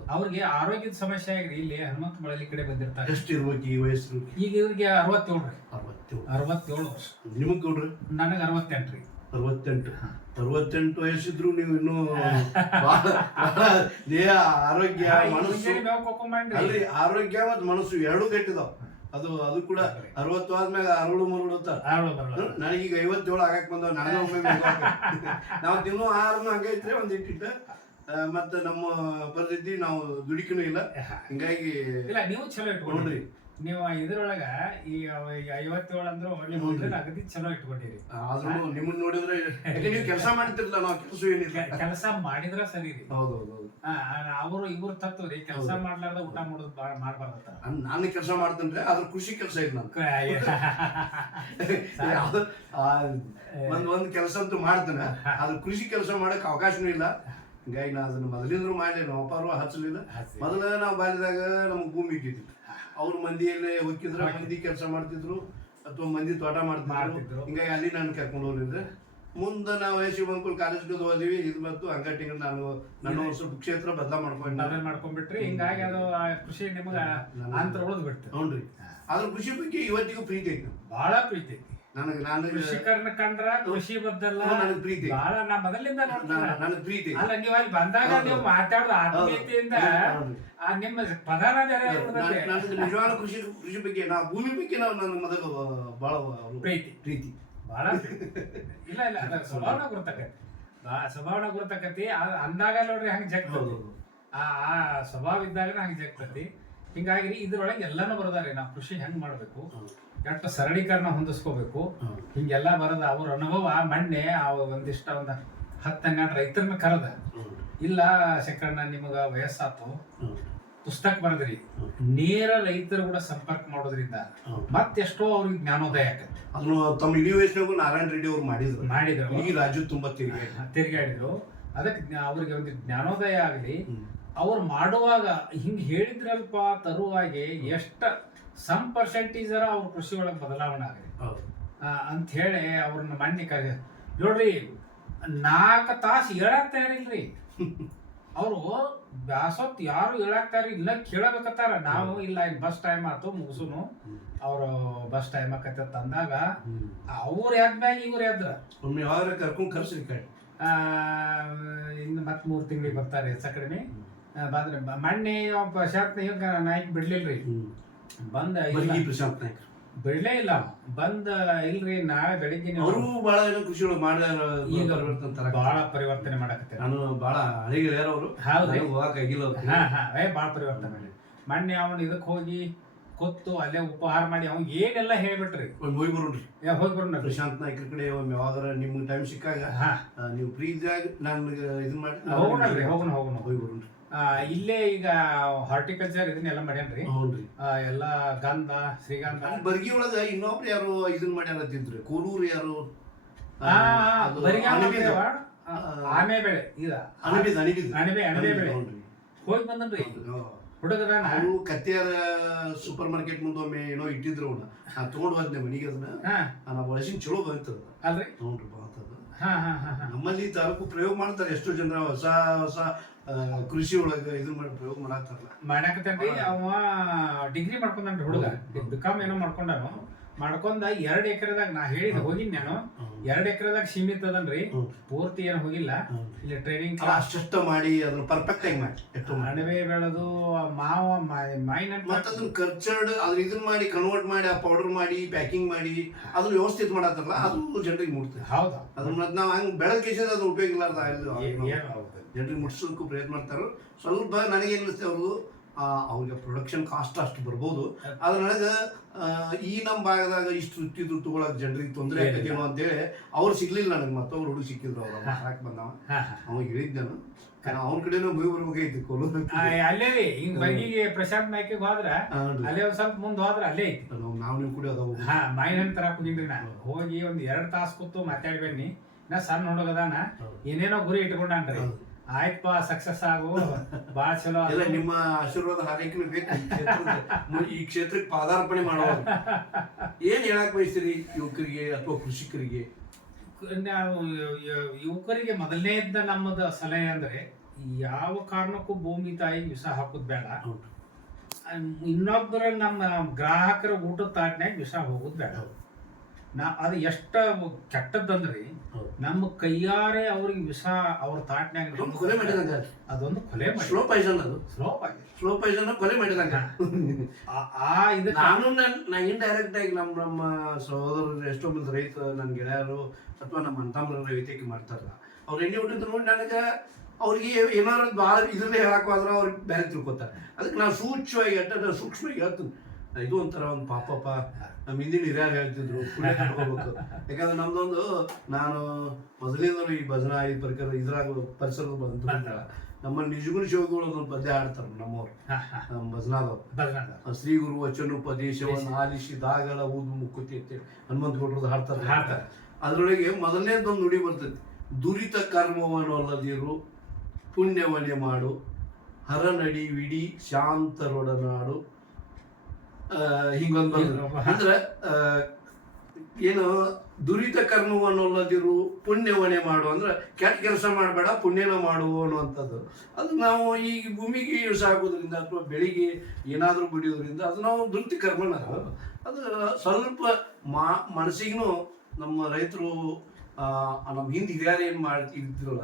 ಅವ್ರಿಗೆ ಆರೋಗ್ಯದ ಸಮಸ್ಯೆ ಆಗ್ರಿ ಇಲ್ಲಿ ಹನುಮಂತ ಬಳಲಿ ಕಡೆ ಬಂದಿರ್ತಾರೆ. ಎಷ್ಟು ಇರ್ಬೇಕು ಈ ವಯಸ್ಸು ಈಗ ಇವ್ರಿಗೆ ಅರವತ್ತೇಳ್ರಿ ಅರವತ್ತೇಳು. ಅರವತ್ತೇಳು ವರ್ಷ. ನಿಮಗ್ ನೋಡ್ರಿ ನನಗೆ ಅರವತ್ತೆಂಟು ರೀ. ಅರವತ್ತೆಂಟು. ಅರವತ್ತೆಂಟು ವಯಸ್ಸಿದ್ರು ನೀವು ಇನ್ನೂ ದೇಹ ಆರೋಗ್ಯ ಮನಸ್ಸು ಅಲ್ಲಿ ಆರೋಗ್ಯ ಮತ್ತು ಮನಸ್ಸು ಎರಡೂ ಕೆಟ್ಟಿದಾವ. ಅದು ಅದು ಕೂಡ ಅರವತ್ತು ಆದ್ಮ್ಯಾಗ ಅರಳು ಮರಳು ಅಂತ. ನನಗೀಗ ಐವತ್ತೇಳು ಆಗಕ್ ಬಂದವ ನಾನೇ ಒಮ್ಮೆ ನಾವು ತಿನ್ನೋ ಆಹಾರನು ಹಂಗೈತ್ರಿ ಒಂದ್ ಇಟ್ಟಿಟ್ಟ ಮತ್ತೆ ನಮ್ಮ ಪರಿಸ್ಥಿತಿ ನಾವು ದುಡಿಕಿನೂ ಇಲ್ಲ. ಹಿಂಗಾಗಿ ಇಲ್ಲ ನೀವು ಚಲೋ ಇಟ್ಕೊಂಡ್ರಿ ನೋಡ್ರಿ ನೀವು ಇದ್ರೊಳಗ ಈ ಐವತ್ತೇಳು ಅಂದ್ರೆ ಒಳ್ಳೆ ಇದನ್ನ ಅಗದಿ ಚಲೋ ಇಟ್ಕೊಂಡಿರಿ. ಆದ್ರೂ ನಿಮ್ಮನ್ನ ನೋಡಿದ್ರೆ ನೀವು ಕೆಲಸ ಮಾಡ್ತಿರ್ಲ ನಾವು ಕೆಲಸ ಏನಿಲ್ಲ. ಕೆಲಸ ಮಾಡಿದ್ರ ಸರಿ ರೀ. ಹೌದು ಹೌದು ಹೌದು ಅವರು ಇವ್ರು ತತ್ವ ರೀ ಕೆಲಸ ಮಾಡ್ಲಾರ್ದ ಊಟ ಮಾಡೋದು ಬಾಳ ಮಾಡ್ಬಾರ್ದಂತ. ನಾನ್- ಕೆಲಸ ಮಾಡ್ತೇನ್ರಿ ಅದ್ರ ಖುಷಿ ಕೆಲಸ ಇದೆ ನಾನು ಒಂದ್ ಒಂದ್ ಕೆಲಸ ಅಂತೂ ಮಾಡ್ತೇನೆ. ಅದ್ರ ಕೃಷಿ ಕೆಲಸ ಮಾಡಕ್ ಅವಕಾಶನೂ ಇಲ್ಲ. ಹಿಂಗಾಗಿ ನಾ ಅದನ್ನ ಮೊದಲಿಂದ್ರು ಮಾಡಲಿ ನಮ್ಮ ಅಪ್ಪಾರು ಹಚ್ಚಲಿಲ್ಲ ಮೊದಲ ನಾವು ಬಾಲ್ಯದಾಗ ನಮ್ಗೆ ಭೂಮಿ ಇದ್ದಿತ್ತು. ಅವ್ರ ಮಂದಿಯಲ್ಲೇ ಹೋಗಿದ್ರ ಮಂದಿ ಕೆಲಸ ಮಾಡ್ತಿದ್ರು ಅಥವಾ ಮಂದಿ ತೋಟ ಮಾಡ್ತಿದ್ರು. ಹಿಂಗಾಗಿ ಅಲ್ಲಿ ನಾನು ಕರ್ಕೊಂಡು ಹೋಗಿದ್ದೆ ಮುಂದೆ ನಾವು ಯಶಿ ಬಂಕುಲ್ ಕಾಲೇಜ್ಗೆ ಹೋದ್ವಿ. ಇದು ಬಂತು ಹಂಗಟ್ಟಿಗೆ ನಾನು ನನ್ನ ಸ್ವಲ್ಪ ಕ್ಷೇತ್ರ ಬದಲಾ ಮಾಡ್ಕೊಂಡು. ನಾವೇನ್ ಮಾಡ್ಕೊಂಡ್ಬಿಟ್ರಿ. ಹಿಂಗಾಗಿ ಅದು ಆ ಕೃಷಿ ನಿಮ್ಗೆ ಅಂತರ ಉಳಿದ್ ಹ್ಞೂ ರೀ. ಅದ್ರ ಕೃಷಿ ಬಗ್ಗೆ ಇವತ್ತಿಗೂ ಪ್ರೀತಿ ಐತಿ. ಬಹಳ ಪ್ರೀತಿ ಐತಿ. ನನಗೆ ನಾನು ಕೃಷಿಕರನ್ನ ಕಂಡ್ರ ದೋಷಿ ಬದ್ದಲ್ಲ ನನಗೆ ಪ್ರೀತಿ. ಬಹಳ ನಾ ಮೊದಲಿಂದ ನನಗೆ ಪ್ರೀತಿ. ಅಲ್ಲ ನೀವು ಅಲ್ಲಿ ಬಂದಾಗ. ನೀವು ಮಾತಾಡೋದು ಆತ್ಮೀಯತೆಯಿಂದ ಆ ನಿಮ್ಮ ಪದಾನ ನನಗೆ ನಿಜವಾದ ಕೃಷಿ ಕೃಷಿ ಬಗ್ಗೆ ನಾ ಭೂಮಿ ಬಗ್ಗೆ ನಾವು ನನ್ನ ಮೊದಲು ಬಹಳ ಪ್ರೀತಿ. ಪ್ರೀತಿ. ಬಹಳ. ಇಲ್ಲ ಇಲ್ಲ ಅದ ಸ್ವಭಾವನ ಗುರ್ತಕತಿ ಸ್ವಭಾವನ ಗುರ್ತಕತಿ ಅಂದಾಗ ನೋಡ್ರಿ ಹಂಗ ಜಗ್ತತಿ ಆ ಆ ಸ್ವಭಾವ ಇದ್ದಾಗ ಹಂಗ ಜಗ್ತತಿ ಹಿಂಗಾಗಿ ಇದ್ರೊಳಗೆ ಎಲ್ಲಾನು ಬರೋದಾರಿ. ನಾವು ಕೃಷಿ ಹೆಂಗ್ ಮಾಡ್ಬೇಕು. ಎಷ್ಟು ಸರಳೀಕರಣ ಹೊಂದಿಸ್ಕೋಬೇಕು. ಹೌದು. ಹಿಂಗೆಲ್ಲ ಬರದ ಅವ್ರ ಅನುಭವ ಮಣ್ಣೆ ಆ ಒಂದಿಷ್ಟ ಒಂದ ಹತ್ತು ಹನ್ನೆರಡು ರೈತರನ್ನ ಕರೆದ. ಇಲ್ಲ ಶಂಕರಣ್ಣ ನಿಮಗ ವಯಸ್ಸಾತು. ಪುಸ್ತಕ ಬರೆದ್ರಿ. ನೇರ ರೈತರು ಕೂಡ ಸಂಪರ್ಕ ಮಾಡೋದ್ರಿಂದ ಮತ್ತೆಷ್ಟೋ ಅವ್ರಿಗೆ ಜ್ಞಾನೋದಯ ಆಗತ್ತೆ ಅದನ್ನು ತಮ್ಮ ಇಡೀ ವಯಸ್ಸಿನಾಗೂ ನಾರಾಯಣ ರೆಡ್ಡಿ ಅವ್ರು ಮಾಡಿದ್ರು. ಮಾಡಿದ್ರು. ಈ ರಾಜು ತುಂಬಾ ತಿರುಗಿ ತಿರುಗಾಡಿದ್ರು. ಅದಕ್ಕೆ ಅವ್ರಿಗೆ ಒಂದು ಜ್ಞಾನೋದಯ ಆಗಲಿ. ಅವ್ರು ಮಾಡುವಾಗ ಹಿಂಗ್ ಹೇಳಿದ್ರಲ್ಪ ತರುವಾಗೆ ಎಷ್ಟ ಸಮ್ ಪರ್ಸೆಂಟೇಜ್ ಅವ್ರ ಕೃಷಿ ಒಳಗೆ ಬದಲಾವಣೆ ಆಗಲಿ ಅಂತ ಹೇಳಿ ಅವ್ರನ್ನ ಮಣ್ಣಿ ಕರೆ ನೋಡ್ರಿ ನಾಲ್ಕು ತಾಸು ಹೇಳಕ್ ತಯಾರಿಲ್ರಿ. ಅವರು ಬ್ಯಾಸೊತ್ ಯಾರು ಹೇಳಕ್ ತಯಾರಿ ಇಲ್ಲ ಕೇಳಬೇಕತ್ತಾರ. ನಾವು ಇಲ್ಲ ಈಗ ಬಸ್ ಟೈಮ್ ಆಯ್ತು ಮುಗಿಸುನು. ಅವರು ಬಸ್ ಟೈಮ್ ಆಕತ್ತ ತಂದಾಗ ಅವ್ರು ಎದ್ಮ್ಯಾಗ ಇವ್ರು ಎದ್ರ ಒಮ್ಮೆ ಕರ್ಕೊಂಡು ಕರ್ಸಿ ಕಡೆ ಆ, ಇನ್ನು ಮತ್ ಮೂರು ತಿಂಗಳಿಗೆ ಬರ್ತಾರೆ ಹೆಚ್ಚ ಕಡಿಮೆ. ಬಂದ್ರೆ ಮೊನ್ನೆ ನಾಯ್ಕ ಬಿಡ್ಲಿಲ್ರಿ. ಬಂದ ಪ್ರಶಾಂತ್ ನಾಯ್ಕ. ಬಿಡ್ಲೇ ಇಲ್ಲ. ಬಂದ ಇಲ್ರಿ ನಾಳೆ ಬೆಳಿಗ್ಗೆ ನೀವು ಅವರು ಬಹಳ ಏನೋ ಕೃಷಿ ಒಳಗೆ ಮಾಡ್ಯಾರ ಈಗ ಪರಿವರ್ತನೆ ಬಾಳ ಪರಿವರ್ತನೆ ಮಾಡಕತ್ತಾರೆ. ನಾನು ಬಹಳ ಹಳೆಗೆಳೆಯರ ಅವರು. ಹೌದ್ರಿ. ಹೋಗಕ್ ಆಗಿಲ್ಲ ಅವ್ರಿಗೆ. ಹಾ ಹಾ. ಏ ಬಾಳ ಪರಿವರ್ತನೆ ಮಾಡಿ ಮೊನ್ನೆ ಅವನು ಇದಕ್ ಹೋಗಿ ಕೊತ್ತು ಅಲ್ಲೇ ಉಪಹಾರ ಮಾಡಿ ಅವ್ನ್ ಏನೆಲ್ಲ ಹೇಳ್ಬಿಟ್ರಿ. ಒಂದು ಹೋಗಿ ಬರೋಣ್ರಿ. ಏ ಹೋಗಿ ಬರೋಣ. ಪ್ರಶಾಂತ್ ನಾಯ್ಕ ಕಡೆ ಒಮ್ಮೆ ಯಾವಾಗಾರ ನಿಮ್ಗೆ ಟೈಮ್ ಸಿಕ್ಕಾಗ ಹಾ. ಆ, ನೀವು ಫ್ರೀ ಇದ್ದಾಗ ನನ್ಗೆ ಇದು ಮಾಡಿ ಹೋಗೋಣಲ್ರಿ ಹೋಗೋಣ ಹೋಗೋಣ. ಹೋಗಿ ಬರೋಣ್ರಿ. ಇಲ್ಲೇ ಈಗ ಹಾರ್ಟಿಕಲ್ಚರ್ ಇದನ್ನೆಲ್ಲ ಮಾಡ್ಯಾನ್ರಿ. ಹೌನ್ರಿ. ಎಲ್ಲ ಗಂಧ ಶ್ರೀಗಂಧ. ಬರ್ಗಿ ಒಳಗ ಇನ್ನೊಬ್ರು ಯಾರು ಇದನ್ನ ಮಾಡ್ಯಾರ ಅಂತಿದ್ರು. ಕೋಲೂರು ಯಾರು ಆ, ಆ, ಅದು ಬರಿಗೆ ಅಣಬೆದು. ಆ, ಆಮೆ ಬೆಳೆ ಇದ. ಅಣಬಿದ್ ಅಣಬಿದ್. ಅಣಬೆ ಅಣಬೆ ಬೆಳೆ. ಹೋಗಿ ಬಂದನ್ರಿ. ಹುಡುಗದಾನ ಅವರು ಕತ್ತೆಯರ ಸೂಪರ್ ಮಾರ್ಕೆಟ್ ಮುಂದೆ ಒಮ್ಮೆ ಏನೋ ಇಟ್ಟಿದ್ರು ಅವನ್ನ ನಾ ತಗೊಂಡ್ ಹೋದ್ನೆ ಮನೆಗೆ ಅದನ್ನ. ಹಾ. ಆ, ನಾ ಬಳಸಿನ ಚಲೋ ಬಂತದ ಅಲ್ರಿ? ನೋಡ್ರಿ ಬಾತದ ಹಾ ಹಾ ಹಾ ಹಾ. ನಮ್ಮಲ್ಲಿ ತಾಲೂಕು ಪ್ರಯೋಗ ಮಾಡ್ತಾರೆ ಎಷ್ಟೋ ಜನ ಹೊಸ ಹೊಸ ಕೃಷಿ ಒಳಗ ಇದನ್ನ ಮಾಡಿ ಪ್ರಯೋಗ ಮಾಡಾಕ್ತಾರಲ್ಲ ಮಾಡಾಕತ್ತಾನ್ರಿ ಅವ ಡಿಗ್ರಿ ಮಾಡ್ಕೊಂಡಾನ್ರಿ ಹುಡುಗ. ಬಿಕಾಮ್ ಏನೋ ಮಾಡ್ಕೊಂಡಾನು. ಮಾಡ್ಕೊಂಡ ಎರಡ್ ಎಕರೆದಾಗ ನಾ ಹೇಳಿದ ಹೋಗಿನ್ ನಾನು ಎರಡ್ ಎಕರೆದಾಗ ಸೀಮಿತ ಅದನ್ರಿ. ಪೂರ್ತಿ ಏನ್ ಹೋಗಿಲ್ಲ. ಇಲ್ಲಿ ಟ್ರೈನಿಂಗ್ ಅಷ್ಟು ಮಾಡಿ ಅದನ್ನ ಪರ್ಫೆಕ್ಟ್ ಆಗಿ ಮಾಡಿ. ಮಣವೆ ಬೆಳೆದು ಮಾವ ಮೈನ್ ಮತ್ತದನ್ನ ಮತ್ತೆ ಅದನ್ನ ಕಲ್ಚರ್ಡ್ ಅದ್ರ ಇದನ್ನ ಮಾಡಿ ಕನ್ವರ್ಟ್ ಮಾಡಿ ಆ ಪೌಡರ್ ಮಾಡಿ ಪ್ಯಾಕಿಂಗ್ ಮಾಡಿ ಅದನ್ನ ವ್ಯವಸ್ಥಿತ ಮಾಡತ್ತಲ್ಲ ಅದು ಜನರಿಗೆ ಮುಟ್ತದೆ. ಹೌದಾ. ಅದನ್ನ ಮತ್ತೆ ನಾವು ಹಂಗ್ ಬೆಳಗ್ಗೆ ಅದು ಉಪಯೋಗ ಇಲ್ಲ ಜನರಿಗೆ ಮುಟ್ಸೋದಕ್ಕೂ ಪ್ರಯತ್ನ ಮಾಡ್ತಾರೋ. ಸ್ವಲ್ಪ ನನಗೆ ಆ, ಅವ್ರಿಗೆ ಪ್ರೊಡಕ್ಷನ್ ಕಾಸ್ಟ್ ಅಷ್ಟು ಬರ್ಬೋದು. ಅದ್ರ ನನಗೆ ಈ ನಮ್ಮ ಭಾಗದಾಗ ಇಷ್ಟು ಇಟ್ಟಿದ್ದು ತಗೊಳಕ್ ಜನರಿಗೆ ತೊಂದರೆ ಆಗ್ತದೇನೋ ಅಂತೇಳಿ ಅವ್ರು ಸಿಗ್ಲಿಲ್ಲ ನನಗೆ ಮತ್ತೊಬ್ರು ಹುಡುಗ ಸಿಕ್ಕಿದ್ರು ಅವ್ರು. ಮಾರಾಕ್ ಬಂದವ. ಅವ್ನಿಗೆ ಹಾ. ಅವ್ನ ಕಡೆನೂ ಮುಗಿ ಬರ್ಬೇಕಾಯ್ತು ಕೊಲು. ಅಲ್ಲೇ ಹಿಂಗ್ ಬಗ್ಗೆ ಪ್ರಶಾಂತ್ ನಾಯ್ಕಿಗೆ ಹೋದ್ರ ಅಲ್ಲೇ ಒಂದ್ ಸ್ವಲ್ಪ ಮುಂದೆ ಹೋದ್ರ ಅಲ್ಲೇ ಐತಿ. ನಾವು ನೀವು ಕೂಡ ಅದಾವ. ಹಾ ಮೈನ್ ಹಣ್ಣು ತರಾಕ್ ನಾನು. ಹೋಗಿ ಒಂದ್ ಎರಡ್ ತಾಸ್ ಕೂತು ಮಾತಾಡ್ಬೇಡಿ ನಾ ಸಣ್ಣ ಹುಡುಗದಾನ ಏನೇನೋ ಗುರಿ ಇಟ್ಕೊಂಡಾನ್ರಿ. ಆಯ್ತಪ್ಪ ಸಕ್ಸಸ್ ಆಗು. ಬಾಳ ಚಲೋ ಇಲ್ಲ ಎಲ್ಲ ನಿಮ್ಮ ಆಶೀರ್ವಾದ ಹಾರೈಕೆ ಬೇಕು ಈ ಕ್ಷೇತ್ರದ ಮು- ಈ ಕ್ಷೇತ್ರಕ್ಕೆ ಪಾದಾರ್ಪಣೆ ಮಾಡುವಾಗ ಏನ್ ಹೇಳಕ್ ಬಯಸ್ತೀರಿ ಯುವಕರಿಗೆ ಅಥವಾ ಕೃಷಿಕರಿಗೆ? ಯುವಕರಿಗೆ ಮೊದಲನೇ ಯುವಕರಿಗೆ ಮೊದಲನೇದ ನಮ್ಮದು ಸಲಹೆ ಅಂದ್ರೆ ಯಾವ ಕಾರಣಕ್ಕೂ ಭೂಮಿ ತಾಯಿ ವಿಷ ಹಾಕೋದ್ ಬೇಡ. ಹೌದು. ಇನ್ನೊಬ್ಬರ ನಮ್ಮ ಗ್ರಾಹಕರ ಊಟದ ತಾಟ್ನ್ಯಾಗ ವಿಷ ಹೋಗೋದ್ ಬೇಡ. ನಾ ಅದು ಎಷ್ಟ ಕೆಟ್ಟದಂದ್ರಿ ಹೌದು. ನಮ್ಮ ಕೈಯಾರೆ ಅವ್ರಿಗೆ ವಿಷ ಅವ್ರ ತಾಟ್ನಾಗ ಕೊಲೆ ಮಾಡಿದಂಗ. ಅದೊಂದು ಕೊಲೆ ಮಾಡಿ. ಸ್ಲೋ ಪಾಯ್ಸನ್ ಅದು. Slow poison. ಸ್ಲೋ ಪಾಯ್ಸನ್ ಕೊಲೆ ಮಾಡಿದಂಗ. ಆ- ಇದು ನಾನು ನನ್ನ ನಾ ಇಂಡೈರೆಕ್ಟ್ ಆಗಿ ನಮ್ಮ ನಮ್ಮ ಸಹೋದರರು ಎಷ್ಟೋ ಮಂದಿ ರೈತ ನನ್ನ ಗೆಳೆಯರು ಅಥವಾ ನಮ್ಮ ಅಂತಮ್ಮರ ರೈತಕ್ಕೆ ಮಾಡ್ತಾರಲ್ಲ ಅವ್ರು ಎಣ್ಣೆ ಹುಟ್ಟಿದ್ರು ನೋಡಿ ನನಗೆ ಅವ್ರಿಗೆ ಏನಾರು ಭಾಳ ಇದನ್ನೇ ಹೇಳಕ್ ಹೋದ್ರೆ ಅವ್ರಿಗೆ ಬೇರೆ ತಿಳ್ಕೊತಾರೆ. ಅದಕ್ಕೆ ನಾನು ಸೂಕ್ಷ್ಮವಾಗಿ ಅಟ್ಟ ಸೂಕ್ಷ್ಮವಾಗಿ ಹೇಳ್ತೀನಿ. ಇದು ಒಂಥರ ಒಂದು ಪಾಪಪ್ಪ. ನಮ್ಮ ಹಿಂದಿನ ಹಿರಿಯರು ಹೇಳ್ತಿದ್ರು ಪುಣ್ಯ ಕಟ್ಕೋಬೇಕು ಯಾಕಂದ್ರೆ ನಮ್ದೊಂದು ನಾನು ಮೊದಲಿಂದಲೂ ಈ ಭಜನಾ ಈ ಪರಿಕರ ಇದ್ರಾಗ ಪರಿಸರದ ಬಂತು. ನಮ್ಮ ನಿಜಗುಣ ಶಿವಗಳು ಒಂದು ಪದ್ಯ ಆಡ್ತಾರ ನಮ್ಮವ್ರು. ನಮ್ಮ ಭಜನಾದವ್ರು. ಶ್ರೀ ಗುರು ವಚನೋಪದೇಶವನ್ನು ಆಲಿಸಿ ದಾಗಲ ಊದು ಮುಕ್ಕುತಿ ಅಂತೇಳಿ ಹನುಮಂತ ಗೌಡ್ರದ್ದು ಹಾಡ್ತಾರೆ. ಹಾಡ್ತಾರೆ. ಅದರೊಳಗೆ ಮೊದಲನೇದೊಂದು ನುಡಿ ಬರ್ತೈತಿ. ದುರಿತ ಕರ್ಮವನ್ನು ಅಲ್ಲದಿರು ಪುಣ್ಯವನ್ನೇ ಮಾಡು ಹರನಡಿ ವಿಡಿ ಶಾಂತರೊಡನಾಡು ಹಿಂಗೊಂದು ಅಂದ್ರೆ ಏನು ದುರಿತ ಕರ್ಮವನ್ನು ಅಲ್ಲದಿರು ಪುಣ್ಯವನೆ ಮಾಡು ಅಂದ್ರೆ ಕೆಟ್ಟ ಕೆಲಸ ಮಾಡಬೇಡ ಪುಣ್ಯನ ಮಾಡು ಅನ್ನುವಂಥದ್ದು ಅದು ನಾವು ಈ ಭೂಮಿಗೆ ಯೂಸ್ ಆಗೋದ್ರಿಂದ ಅಥವಾ ಬೆಳಿಗ್ಗೆ ಏನಾದರೂ ಬಿಡಿಯೋದ್ರಿಂದ ಅದು ನಾವು ದುರಿತ ಕರ್ಮನ ಅದು. ಸ್ವಲ್ಪ ಮಾ ಮನಸ್ಸಿಗೂ ನಮ್ಮ ರೈತರು ನಮ್ಮ ಹಿಂದೆ ಹಿರಿಯರು ಏನು ಮಾಡ್ತಿದ್ರಲ್ಲ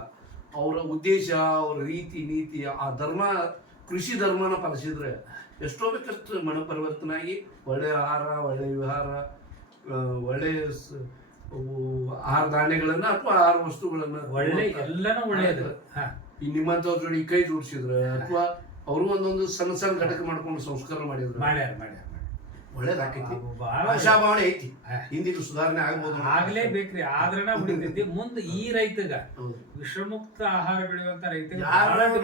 ಅವರ ಉದ್ದೇಶ ಅವರ ರೀತಿ ನೀತಿ ಆ ಧರ್ಮ ಕೃಷಿ ಧರ್ಮನ ಪಾಲಿಸಿದ್ರೆ ಎಷ್ಟೋ ಬೇಕಷ್ಟು ಮನಪರಿವರ್ತನಾಗಿ ಒಳ್ಳೆಯ ಆಹಾರ ಒಳ್ಳೆಯ ವಿಹಾರ ಒಳ್ಳೆ ಒಳ್ಳೆಯ ಆಹಾರ ಧಾನ್ಯಗಳನ್ನ ಅಥವಾ ಆಹಾರ ವಸ್ತುಗಳನ್ನ ಒಳ್ಳೆ ಎಲ್ಲನೂ ಒಳ್ಳೆಯದು. ಹಾ. ಈ ನಿಮ್ಮಂಥವ್ರ ಜೋಡಿ ಕೈ ಜೋಡಿಸಿದ್ರೆ ಅಥವಾ ಅವರು ಒಂದೊಂದು ಸಣ್ಣ ಸಣ್ಣ ಘಟಕ ಮಾಡ್ಕೊಂಡು ಸಂಸ್ಕಾರ ಮಾಡಿದ್ರು ಮಾಡ್ಯಾರ ಮಾಡ್ಯಾರ. ಒಳ್ಳೇದಾಕೈತಿ. ಆಶಾಭಾವನೆ ಐತಿ. ಹಿಂದಿನ ಸುಧಾರಣೆ ಆಗ್ಬೋದು ಆಗ್ಲೇ ಆಗ್ಲೇಬೇಕ್ರಿ ಆದ್ರನ ಉಳಿತೈತಿ ಮುಂದೆ ಈ ರೈತಗ. ವಿಷಮುಕ್ತ ಆಹಾರ ಬೆಳೆಯುವಂತ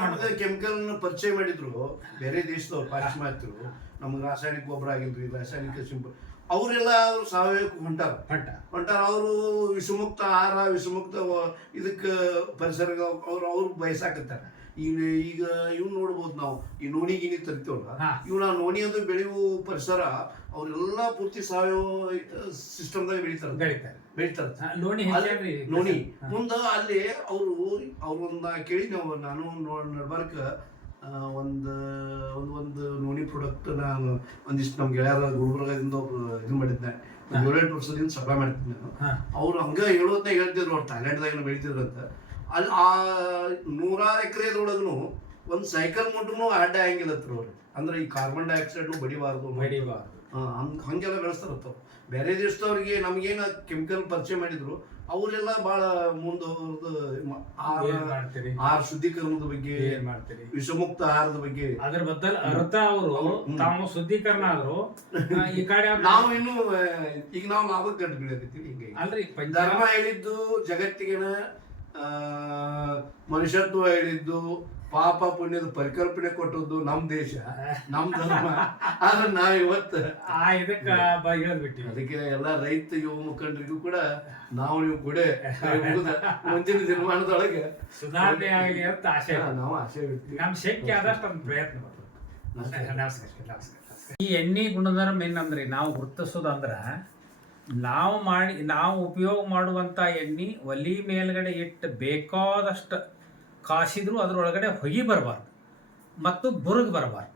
ಬಹಳ ಕೆಮಿಕಲ್ ಪರಿಚಯ ಮಾಡಿದ್ರು. ಬೇರೆ ದೇಶದವ್ರು ಪಾಶ್ಚಿಮಾತ್ಯರು ನಮ್ಗೆ ರಾಸಾಯನಿಕ ಗೊಬ್ಬರ ಆಗಿಲ್ರಿ ರಾಸಾಯನಿಕ ಸಿಂಪ. ಅವರೆಲ್ಲ ಅವ್ರು ಸಾವಯವಕ್ಕೆ ಹೊಂಟಾರ. ಹೊಂಟ. ಹೊಂಟಾರ ಅವರು ವಿಷಮುಕ್ತ ಆಹಾರ ವಿಷಮುಕ್ತ ಇದಕ್ಕೆ ಪರಿಸರ ಅವ್ರು ಅವ್ರು ಬಯಸಾಕತ್ತಾರ. ಈಗ ಈಗ ಇವ್ ನೋಡ್ಬೋದು ನಾವು. ಈ ನೋಣಿ ಗಿಣಿ ತರ್ತೀವಲ್ಲ ಇವನ ನೋಣಿ ಅದು ಬೆಳೆಯುವ ಪರಿಸರ ಅವರೆಲ್ಲ ಪೂರ್ತಿ ಸಾವಯವ ಸಿಸ್ಟಮ್ದಾಗ ಬೆಳಿತಾರ. ಬೆಳಿತಾರೆ. ನೋಡಿ ಮುಂದ ಅಲ್ಲಿ ಅವರು ಅವ್ರೊಂದ ಕೇಳಿ ನಾವು ನಾನು ನಡ್ಬಾರ್ಕ ಒಂದು ಒಂದು ಒಂದು ನೋಣಿ ಪ್ರಾಡಕ್ಟ್ ನಾನು ಒಂದಿಷ್ಟು ನಮ್ಮ ಗೆಳೆಯರ ಗುಲ್ಬರ್ಗದಿಂದ ಅವ್ರು ಇದು ಮಾಡಿದ್ದೆ ಏಳೆಂಟು ವರ್ಷದಿಂದ ಸಪ್ಲೈ ಮಾಡ್ತೀನಿ ನಾನು. ಅವ್ರು ಹಂಗ ಹೇಳೋದ್ನ ಹೇಳ್ತಿದ್ರು ಅವ್ರು ಥೈಲ್ಯಾಂಡ್ದಾಗ ಬೆಳಿತಿದ್ರು ಅಂತ. ಅಲ್ಲಿ ಆ ನೂರಾರು ಎಕರೆದೊಳಗೂ ಒಂದು ಸೈಕಲ್ ಮುಟ್ಟನು ಅಡ್ಡ ಹಂಗಿಲ್ಲತ್ರ ಅವ್ರು. ಅಂದ್ರೆ ಈ ಕಾರ್ಬನ್ ಡೈಆಕ್ಸೈಡ್ ಬಡಿಬಾರ್ದು ಬಡಿಬಾರ್ದು. ಹಾಂ ಹಂಗ್ ಹಂಗೆಲ್ಲ ಬೆಳೆಸ್ತಾರತ್ತ ಬೇರೆ ದೇಶದವ್ರಿಗೆ ನಮಗೇನು ಕೆಮಿಕಲ್ ಪರಿಚಯ ಮಾಡಿದ್ರು ಅವರೆಲ್ಲ ಬಹಳ ಮುಂದುವರೆದು ಆಹಾರ ಶುದ್ಧೀಕರಣದ ಬಗ್ಗೆ ಏನ್ ಮಾಡ್ತೀರಿ? ವಿಷಮುಕ್ತ ಆಹಾರದ ಬಗ್ಗೆ. ಅದ್ರ ಬದಲ್ ಅರ್ಥ ಅವರು. ತಾವು ಶುದ್ಧೀಕರಣ ಆದ್ರು ಈ ಕಡೆ ನಾವು ಇನ್ನು ಈಗ ನಾವು ಲಾಭಕ್ಕೆ ಕಂಡು ಬೀಳಕತ್ತೀವಿ ಹಿಂಗೆ. ಅಲ್ರಿ ಧರ್ಮ ಹೇಳಿದ್ದು ಜಗತ್ತಿಗಿನ ಮನುಷ್ಯತ್ವ ಹೇಳಿದ್ದು ಪಾಪ ಪುಣ್ಯದ ಪರಿಕಲ್ಪನೆ ಕೊಟ್ಟದ್ದು ನಮ್ ದೇಶ ನಮ್ ಧರ್ಮ. ಆದ್ರೆ ನಾವ್ ಇವತ್ತು ಅದಕ್ಕೆ ಎಲ್ಲ ರೈತ ಯುವ ಮುಖಂಡರಿಗೂ ಕೂಡ ನಾವು ನೀವು ಕೂಡ ಮುಂಚಿನ ದಿನಮಾನದೊಳಗೆ ಸುಧಾರಣೆ ಆಗಲಿ ಅಂತ ಆಸೆ. ಹಾ, ನಾವು ಆಸೆ ಇಡ್ತೀವಿ. ನಮ್ ಶಕ್ತಿ ಆದಷ್ಟು ಒಂದು ಪ್ರಯತ್ನ ಮಾಡ್ತೀವಿ ನಮಸ್ಕಾರ. ಈ ಎಣ್ಣೆ ಗುಣಧರ್ಮ ಏನಂದ್ರೆ? ನಾವು ಗುರುತಿಸೋದಂದ್ರ ನಾವು ಮಾಡಿ ನಾವು ಉಪಯೋಗ ಮಾಡುವಂಥ ಎಣ್ಣೆ ಒಲಿ ಮೇಲ್ಗಡೆ ಇಟ್ಟು ಬೇಕಾದಷ್ಟು ಕಾಸಿದ್ರೂ ಅದರೊಳಗಡೆ ಹೊಗಿ ಬರಬಾರ್ದು ಮತ್ತು ಬುರುಗ್ ಬರಬಾರ್ದು.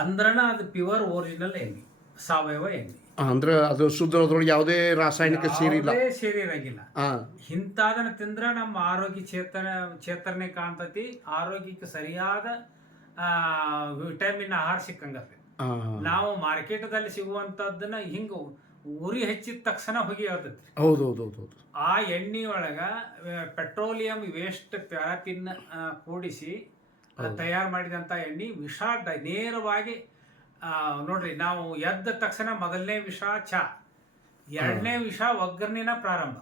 ಅಂದ್ರನ ಅದು ಪ್ಯೂರ್ ಒರಿಜಿನಲ್ ಎಣ್ಣೆ ಸಾವಯವ ಎಣ್ಣೆ. ಅಂದ್ರೆ ಅದು ಶುದ್ಧ ಅದ್ರೊಳಗೆ ಯಾವುದೇ ರಾಸಾಯನಿಕ ಸೇರಿಲ್ಲ. ಸೇರಿರಂಗಿಲ್ಲ ಇಂಥದನ್ನ ತಿಂದ್ರೆ ನಮ್ಮ ಆರೋಗ್ಯ ಚೇತನ ಚೇತನೆ ಕಾಣ್ತತಿ ಆರೋಗ್ಯಕ್ಕೆ ಸರಿಯಾದ ವಿಟಮಿನ್ ಆಹಾರ ಸಿಕ್ಕಂಗತ್ತೆ. ನಾವು ಮಾರ್ಕೆಟ್ದಲ್ಲಿ ಸಿಗುವಂಥದ್ದನ್ನ ಹಿಂಗ ಉರಿ ಹೆಚ್ಚಿದ ತಕ್ಷಣ ಹೊಗೆ ಹೇಳ್ತೈತಿ ಹೌದು ಹೌದು ಹೌದು ಹೌದು ಆ ಎಣ್ಣೆ ಒಳಗ ಪೆಟ್ರೋಲಿಯಂ ವೇಸ್ಟ್ ಪ್ಯಾರಾಪಿನ್ ಕೂಡಿಸಿ ತಯಾರು ಮಾಡಿದಂಥ ಎಣ್ಣೆ ವಿಷ ನೇರವಾಗಿ ನೋಡ್ರಿ ನಾವು ಎದ್ದ ತಕ್ಷಣ ಮೊದಲನೇ ವಿಷ ಚಾ ಎರಡನೇ ವಿಷ ಒಗ್ಗರಣಿನ ಪ್ರಾರಂಭ.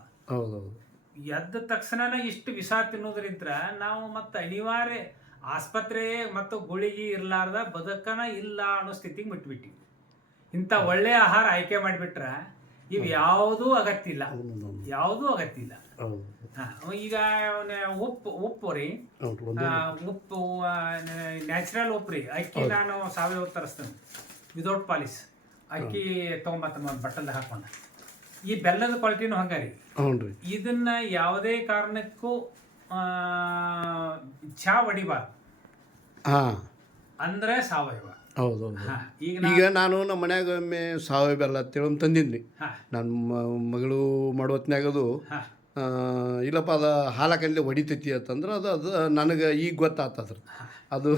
ಎದ್ದ ತಕ್ಷಣನ ಇಷ್ಟು ವಿಷ ತಿನ್ನೋದ್ರಿಂದ ನಾವು ಮತ್ತೆ ಅನಿವಾರ್ಯ ಆಸ್ಪತ್ರೆ ಮತ್ತು ಗುಳಿಗೆ ಇರ್ಲಾರ್ದ ಬದುಕನ ಇಲ್ಲ ಅನ್ನೋ ಸ್ಥಿತಿಗೆ ಬಿಟ್ಬಿಟ್ಟಿವಿ ಇಂಥ ಒಳ್ಳೆಯ ಆಹಾರ ಆಯ್ಕೆ ಮಾಡಿಬಿಟ್ರೆ ಇವು ಯಾವುದೂ ಅಗತ್ಯ ಇಲ್ಲ ಯಾವುದೂ ಅಗತ್ಯ ಇಲ್ಲ ಈಗ ಉಪ್ಪು ಉಪ್ಪು ರೀ. ಉಪ್ಪು ನ್ಯಾಚುರಲ್ ಉಪ್ಪು ರೀ. ಅಕ್ಕಿ ನಾನು ಸಾವಯವ ತರಿಸ್ತೇನೆ. ವಿದೌಟ್ ಪಾಲಿಸ್ ಅಕ್ಕಿ ತೊಗೊಂಬತ್ತ ಒಂದು ಬಟ್ಟಲ್ದಾಗ ಹಾಕೊಂಡ. ಈ ಬೆಲ್ಲದ ಕ್ವಾಲಿಟಿನೂ ಹಂಗ ರೀ. ಇದನ್ನ ಯಾವುದೇ ಕಾರಣಕ್ಕೂ ಚಾ ಹೊಡಿಬಾರ್ದು ಹಾ. ಅಂದ್ರೆ ಸಾವಯವ. ಹೌದು ಹೌದು ಈಗ ಈಗ ನಾನು ನಮ್ಮ ಮನ್ಯಾಗ ಒಮ್ಮೆ ಸಾವಯವ ಬೆಲ್ಲ ಅಂತೇಳಿ ಒಂದು ಹಾ, ನನ್ನ ಮಗಳು ಮಾಡುವತ್ನ್ಯಾಗ ಅದು ಹಾ, ಆ, ಇಲ್ಲಪ್ಪ ಅದು ಹಾಲಕಲ್ಲಿ ಹೊಡಿತೈತಿ ಅಂತಂದ್ರೆ ಅದು ಅದು ನನಗೆ ಈಗ ಗೊತ್ತಾತದ್ರ ಅದು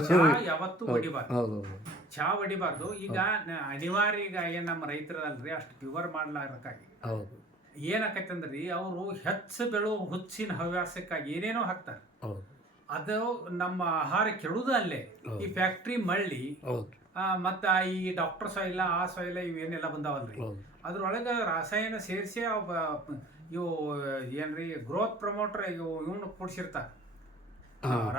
ಯಾವತ್ತೂ ಹೊಡಿಬಾರ್ದು. ಹೌದು ಚಾ ಹೊಡಿಬಾರ್ದು. ಈಗ ನ- ಅನಿವಾರ್ಯ ಈಗ ಏನು ನಮ್ಮ ರೈತರಲ್ರಿ ಅಷ್ಟು ಪ್ಯೂರ್ ಮಾಡ್ಲಾರಕ್ಕಾಗಿ. ಹೌದು. ಏನಾಕೈತೆ ಅಂದ್ರಿ ಅವರು ಹೆಚ್ಚು ಬೆಳು ಹುಚ್ಚಿನ ಹವ್ಯಾಸಕ್ಕಾಗಿ ಏನೇನೋ ಹಾಕ್ತಾರೆ. ಹೌದು. ಅದು ನಮ್ಮ ಆಹಾರ ಕೆಡುದು ಅಲ್ಲೇ ಈ ಫ್ಯಾಕ್ಟ್ರಿ ಮಳ್ಳಿ ಹೌದು. ಮತ್ತ ಈ ಡಾಕ್ಟರ್ ಸಾಯಿಲ ಆ ಸಾಯಿಲ ಇವೇನೆಲ್ಲ ಬಂದಾವಲ್ರಿ? ಅದ್ರೊಳಗೆ ರಾಸಾಯನ ಸೇರಿಸಿ ಇವು ಏನ್ರಿ ಗ್ರೋತ್ ಪ್ರಮೋಟರ್ ಇವು ಇವನು ಕುಡ್ಸಿರ್ತಾರೆ.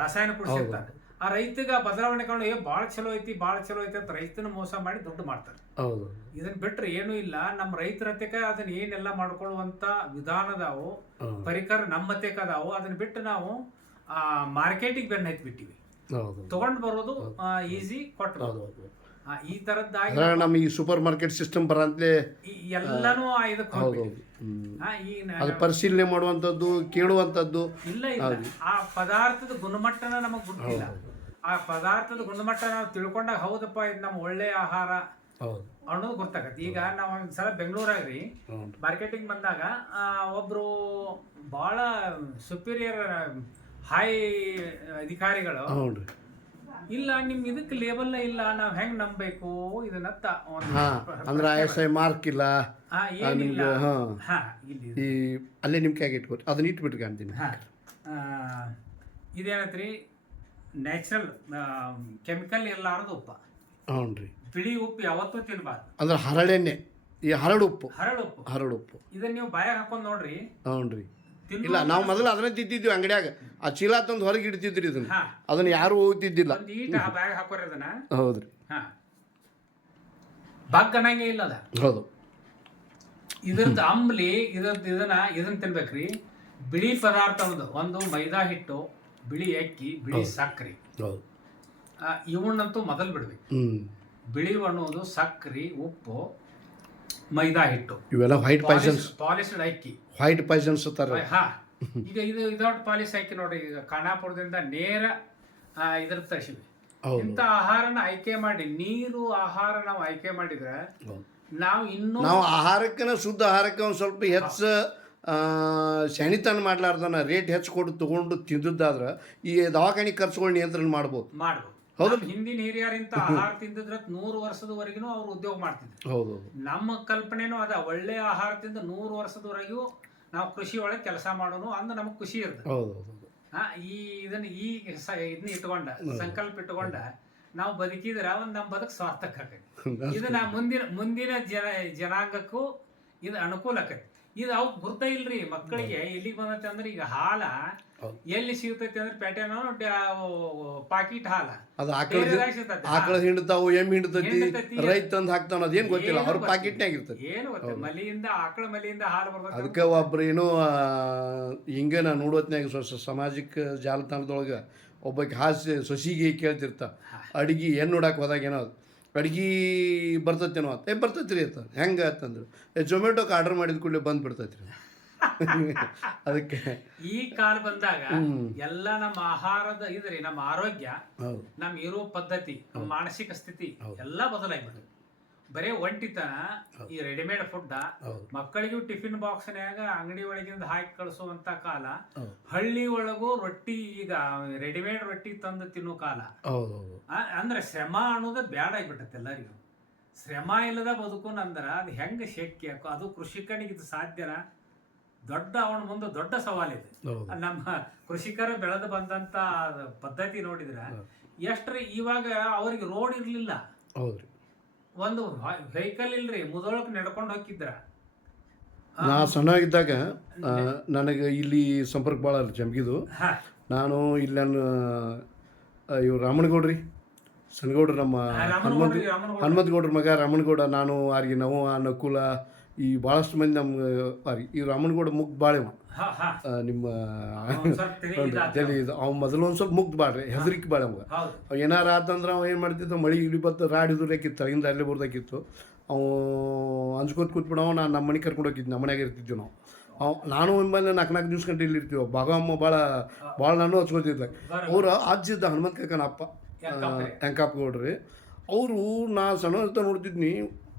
ರಾಸಾಯನ ಕುಡ್ಸಿರ್ತಾರೆ ಆ ರೈತಗ ಬದಲಾವಣೆ ಬದಲಾವಣೆಗಳು ಏ ಭಾಳ ಚಲೋ ಐತಿ ಭಾಳ ಚಲೋ ಐತಿ ಅಂತ ರೈತನ ಮೋಸ ಮಾಡಿ ದುಡ್ಡು ಮಾಡ್ತಾರೆ. ಇದನ್ನ ಬಿಟ್ರೆ ಏನು ಇಲ್ಲ ನಮ್ಮ ರೈತರ ಹತ್ತಿಕ ಅದನ್ನ ಏನೆಲ್ಲ ಮಾಡ್ಕೊಳ್ಳುವಂತ ವಿಧಾನ ಅದಾವು ಪರಿಕರ ನಮ್ಮ ಅದಾವು ಅದನ್ನ ಬಿಟ್ಟು ನಾವು ಮಾರ್ಕೆಟಿಗೆ ಬೆನ್ನ ಹತ್ಬಿಟ್ಟಿವಿ. ತಗೊಂಡ್ ಬರೋದು ಈಸಿ ಕೊಟ್ಟು ಹೌದು ಹೌದು. ಈ ತರದ್ದಾಗಿ ನಮ್ಮ ಈ ಸೂಪರ್ ಮಾರ್ಕೆಟ್ ಸಿಸ್ಟಮ್ ಬರಂತಲೇ ಎಲ್ಲಾನು ಇದಕ್ಕೆ ಅದು ಪರಿಶೀಲನೆ ಮಾಡುವಂತದ್ದು ಕೇಳುವಂತದ್ದು ಇಲ್ಲ ಇಲ್ಲ. ಆ ಪದಾರ್ಥದ ಗುಣಮಟ್ಟನ ನಮಗ್ ಗೊತ್ತಿಲ್ಲ. ಆ ಪದಾರ್ಥದ ಗುಣಮಟ್ಟ ನಾವು ತಿಳ್ಕೊಂಡಾಗ ಹೌದಪ್ಪ ಇದು ನಮ್ಮ ಒಳ್ಳೆ ಆಹಾರ ಹೌದು. ಅನ್ನೋದು ಗೊತ್ತಾಗತ್ತೆ. ಈಗ ನಾವು ಒಂದ್ಸಲ ಬೆಂಗಳೂರಾಗ್ರಿ ಮಾರ್ಕೆಟಿಂಗ್ ಬಂದಾಗ ಆ, ಒಬ್ರು ಬಹಳ ಸುಪೀರಿಯರ್ ಹೈ ಅಧಿಕಾರಿಗಳು. ಹ್ಞೂ ರೀ ಇಲ್ಲ ನಿಮ್ ಇದಕ್ಕೆ ಲೇಬಲ್ ಇಲ್ಲ ನಾವ್ ಹೆಂಗ್ ನಂಬಬೇಕು ಇದನ್ನತ್ತ ಹಾ ಅಂದ್ರೆ ಐ ಎಸ್ ಐ ಮಾರ್ಕ್ ಇಲ್ಲ ಆ, ಏನಿಲ್ಲ. ನಿಮ್ಗೆ ಹಾ. ಹಾ ಇಲ್ಲಿ ಈ ಅಲ್ಲೇ ನಿಮ್ಮ ಕೈಗೆ ಇಟ್ಕೋ ಅದನ್ನ ಇಟ್ಬಿಟ್ಟು ಕಾಣ್ತೀನಿ ಹಾ ಇದೇನೈತ್ರಿ ನ್ಯಾಚುರಲ್ ಕೆಮಿಕಲ್ ಇರಲಾರ್ದು ಉಪ್ಪ. ಹ್ಞೂ ರೀ ಬಿಳಿ ಉಪ್ಪು ಯಾವತ್ತೂ ತಿನ್ಬಾರ್ದು. ಅಂದ್ರೆ ಹರಳೆಣ್ಣೆ. ಈ ಹರಳು ಉಪ್ಪು ಹರಳು ಉಪ್ಪು ಹರಳು ಉಪ್ಪು ಇದನ್ನ ನೀವು ಬಾಯಾಗ ಹಾಕೊಂಡ್ ನೋಡ್ರಿ. ಹ್ಞೂ ರೀ ಇಲ್ಲ ನಾವು ಮೊದಲು ಅದನ್ನೇ ತಿದ್ದಿದ್ವಿ ಅಂಗಡಿಯಾಗ. ಆ ಚೀಲ ತಂದು ಹೊರಗೆ ಇಡ್ತಿದ್ರಿ ಇದನ್ನ. ಅದನ್ನ ಯಾರು ಓದ್ತಿದ್ದಿಲ್ಲ ಬ್ಯಾಗ್ ಹಾಕೋರಿ ಅದನ್ನ. ಹೌದ್ರಿ. ಹಾ. ಬಗ್ ಅನ್ನಂಗೆ ಇಲ್ಲ ಅದ? ಹೌದು. ಇದ್ರದ್ದು ಅಂಬ್ಲಿ ಇದ್ರದ್ದು ಇದನ್ನ ಇದನ್ನ ತಿನ್ಬೇಕ್ರಿ. ಬಿಳಿ ಪದಾರ್ಥ ಒಂದು ಒಂದು ಮೈದಾ ಹಿಟ್ಟು ಬಿಳಿ ಅಕ್ಕಿ ಬಿಳಿ ಸಕ್ಕರೆ ಹೌದು. ಆ, ಇವನ್ನಂತೂ ಮೊದಲು ಬಿಡ್ಬೇಕು. ಬಿಳಿ ಅನ್ನೋದು ಸಕ್ಕರೆ ಉಪ್ಪು ಮೈದಾ ಹಿಟ್ಟು. ಇವೆಲ್ಲ ವೈಟ್ ಪಾಲಿಸ್ಡ್ ಅಕ್ಕಿ. ವೈಟ್ ಪಾಯ್ಸನ್ಸ್ ತರ ಹಾ. ಈಗ ಇದು ಇದೊಟ್ಟು ಪಾಲಿಸ್ ಹಾಕಿ ನೋಡಿ ಈಗ ಖಾನಾಪುರದಿಂದ ನೇರ ಇದ್ರ ತರಿಸಿವಿ ಇಂಥ ಆಹಾರನ ಆಯ್ಕೆ ಮಾಡಿ ನೀರು ಆಹಾರ ನಾವು ಆಯ್ಕೆ ಮಾಡಿದ್ರೆ ನಾವು ಇನ್ನೂ ನಾವು ಆಹಾರಕ್ಕನ ಶುದ್ಧ ಆಹಾರಕ್ಕೆ ಒಂದು ಸ್ವಲ್ಪ ಹೆಚ್ಚು ಶನಿತನ ಮಾಡ್ಲಾರ್ದನ ರೇಟ್ ಹೆಚ್ಚು ಕೊಟ್ಟು ತಗೊಂಡು ತಿಂದದ್ದಾದ್ರೆ ಈ ದವಾಖಾನೆ ಖರ್ಚುಗಳು ನಿಯಂತ್ರಣ ಮಾಡ್ಬೋದು. ಮಾಡ್ಬೋದು. ಹೌದು. ಹಿಂದಿನ ಹಿರಿಯರಿಂತ ಆಹಾರ ತಿಂದಿದ್ರೆ ನೂರು ವರ್ಷದವರೆಗೂ ಅವ್ರು ಉದ್ಯೋಗ ಮಾಡ್ತಿದ್ರು. ಹೌದು ನಮ್ಮ ಕಲ್ಪನೆನೂ ಅದ ಒಳ್ಳೆ ಆಹಾರದಿಂದ ನೂರು ವರ್ಷದವರೆಗೂ ನಾವು ಕೃಷಿ ಒಳಗೆ ಕೆಲಸ ಮಾಡೋನು ಅಂದ ನಮಗೆ ಖುಷಿ ಇರ್ತದೆ. ಹೌದು ಈ ಇದನ್ನ ಈ ಇದನ್ನ ಇಟ್ಕೊಂಡ ಸಂಕಲ್ಪ ಇಟ್ಕೊಂಡ ನಾವು ಬದುಕಿದ್ರ ಒಂದ್ ನಮ್ ಬದುಕ್ ಸಾರ್ಥಕ ಆಕೈತಿ. ಇದು ನಾ ಮುಂದಿನ ಮುಂದಿನ ಜನ ಜನಾಂಗಕ್ಕೂ ಇದು ಅನುಕೂಲ ಆಕೈತಿ. ಇದು ಅವ್ ಗುರ್ತ ಇಲ್ರಿ ಮಕ್ಕಳಿಗೆ. ಎಲ್ಲಿಗೆ ಬಂದತ್ತೆ ಅಂದ್ರೆ ಈಗ ಹಾಲ. ಎಲ್ಲಿ ಸಿಗ್ತೈತಿ ಅಂದ್ರೆ ಪ್ಯಾಟರ್ನ್ ಪಾಕಿಟ್ ಹಾಲ. ಅದು ಆಕಳ ಆಕಳ ಹಿಂಡ್ತಾವು ಎಮ್ಮೆ ಹಿಂಡ್ತೈತಿ. ರೈತ ತಂದು ಹಾಕ್ತಾನ ಅದೇನು ಗೊತ್ತಿಲ್ಲ ಅವ್ರ ಪಾಕಿಟ್ನಾಗ ಇರ್ತದೆ ಏನು ಮಲಿಯಿಂದ ಆಕಳ ಮಲಿಯಿಂದ ಹಾಲು ಬರ್ತದೆ ಅದಕ್ಕೆ ಒಬ್ರು ಏನೋ ಹಿಂಗೆ ನಾ ನೋಡೋತ್ನಾಗ ಸ ಸಾಮಾಜಿಕ ಜಾಲತಾಣದೊಳಗೆ ಒಬ್ಬಕ್ಕೆ ಹಾಸ್ಯ ಸೊಸಿಗೆ ಕೇಳ್ತಿರ್ತ. ಅಡ್ಗೆ ಏನು ನೋಡಕ್ಕೆ ಹೋದಾಗ ಏನೋ ಅಡ್ಗೆ ಬರ್ತೈತೇನೋ ಅಂತ. ಏ ಬರ್ತೈತಿ ರೀ ಅಂತ ಹೆಂಗೆ ಅಂತಂದ್ರು ಏ ಜೊಮೆಟೋಕ್ಕೆ ಆರ್ಡರ್ ಮಾಡಿದ ಕೂಡಲೇ ಬಂದು ಬಿಡ್ತೈತಿ ರೀ ಅದಕ್ಕೆ ಈ ಕಾಲ ಬಂದಾಗ ಎಲ್ಲ ನಮ್ಮ ಆಹಾರದ ಇದ್ರಿ ನಮ್ಮ ಆರೋಗ್ಯ ನಮ್ಮ ಇರೋ ಪದ್ಧತಿ ನಮ್ಮ ಮಾನಸಿಕ ಸ್ಥಿತಿ ಎಲ್ಲ ಬದಲಾಗ್ಬಿಟ್ಟು ಬರೇ ಒಂಟಿತನ ಈ ರೆಡಿಮೇಡ್ ಫುಡ್. ಮಕ್ಕಳಿಗೂ ಟಿಫಿನ್ ಬಾಕ್ಸ್ನ್ಯಾಗ ಅಂಗಡಿ ಒಳಗಿಂದ ಹಾಕಿ ಕಳಿಸುವಂತ ಕಾಲ ಹಳ್ಳಿ ಒಳಗೂ ರೊಟ್ಟಿ ಈಗ ರೆಡಿಮೇಡ್ ರೊಟ್ಟಿ ತಂದು ತಿನ್ನೋ ಕಾಲ. ಅಂದ್ರೆ ಶ್ರಮ ಅನ್ನೋದು ಬ್ಯಾಡ ಆಗ್ಬಿಟ್ಟತ್ತೆ ಎಲ್ಲರಿಗೂ. ಶ್ರಮ ಇಲ್ಲದ ಬದುಕು ಅಂದ್ರ ಅದು ಹೆಂಗ ಶಕ್ಯ ಅದು ಕೃಷಿಕನಿಗೆ ಇದು ಸಾಧ್ಯನ? ದೊಡ್ಡ ಅವನ ಮುಂದೆ ದೊಡ್ಡ ಸವಾಲಿದೆ. ಹೌದು. ನಮ್ಮ ಕೃಷಿಕರ ಬೆಳೆದು ಬಂದಂತ ಪದ್ಧತಿ ನೋಡಿದ್ರೆ ಎಷ್ಟ್ರಿ ಇವಾಗ ಅವ್ರಿಗೆ ರೋಡ್ ಇರಲಿಲ್ಲ. ಒಂದು ವೆಹಿಕಲ್ ಇಲ್ರಿ ಮುದೊಳಕ್ ನಡ್ಕೊಂಡು ಹೋಗಿದ್ರ ನಾ ಸಣ್ಣವಾಗಿದ್ದಾಗ ಆ, ನನಗೆ ಇಲ್ಲಿ ಸಂಪರ್ಕ ಭಾಳ ಜಮಗಿದು ನಾನು ಇಲ್ಲಿ ನಾನು ಇಲ್ಲನ್ನು ಇವ್ರು ರಾಮನಗೌಡ್ರಿ. ಸಣ್ಣಗೌಡ್ರು ನಮ್ಮ ಹನುಮಂತ ಹನುಮಂತಗೌಡ್ರ ಮಗ ರಾಮನಗೌಡ ನಾನು ಆರ್ಗೆ ನಾವು ನಕುಲ ಈ ಭಾಳಷ್ಟು ಮಂದಿ ನಮ್ಗೆ ಸಾರಿ ಈ ರಾಮನಗೌಡ ಮುಗ್ದು ಬಾಳೆ ಅವ. ಹಾ ಹಾ. ನಿಮ್ಮ ತಲೆ ಇದು ಅವ್ ಮೊದಲು ಒಂದು ಸ್ವಲ್ಪ ಮುಗ್ದು ಬಾಳ್ರಿ ಹೆದರಿಕೆ ಬಾಳೆ ಅವಾಗ. ಅವ್ ಏನಾರ ಆತಂದ್ರೆ ಅವ ಏನು ಮಾಡ್ತಿದ್ದ ಮಳಿ ಗಿಳಿ ಬತ್ತು ರಾಡಿ ದುರ್ಯಾಕಿತ್ತು ತಳಗಿಂದ ಅಲ್ಲೇ ಬರ್ದಾಕಿತ್ತು. ಅವು ಅಂಜ್ಕೋತ ಕೂತ್ಬಿಡವ ನಾನು ನಮ್ಮ ಮನೆಗೆ ಕರ್ಕೊಂಡು ಹೋಗಿದ್ದು ನಮ್ಮ ಮನೆಯಾಗ ಇರ್ತಿದ್ವಿ ನಾವು. ಅವ್ ನಾನು ಒಮ್ಮೆ ನಾಲ್ಕು ನಾಲ್ಕು ದಿವ್ಸ ಗಂಟೆ ಇಲ್ಲಿ ಇರ್ತೀವಿ ಭಾಗಮ್ಮ ಭಾಳ ಭಾಳ ನಾನು ಹಚ್ಕೋತಿದ್ದೆ. ಅವ್ರು ಅಜ್ಜಿದ್ದ ಹನುಮಂತ ಕಾಕನ ಅಪ್ಪ. ಯಂಕಪ್ಪ ಗೌಡ್ರಿ. ಅವರು ನಾ ಸಣ್ಣ ನೋಡ್ತಿದ್ನಿ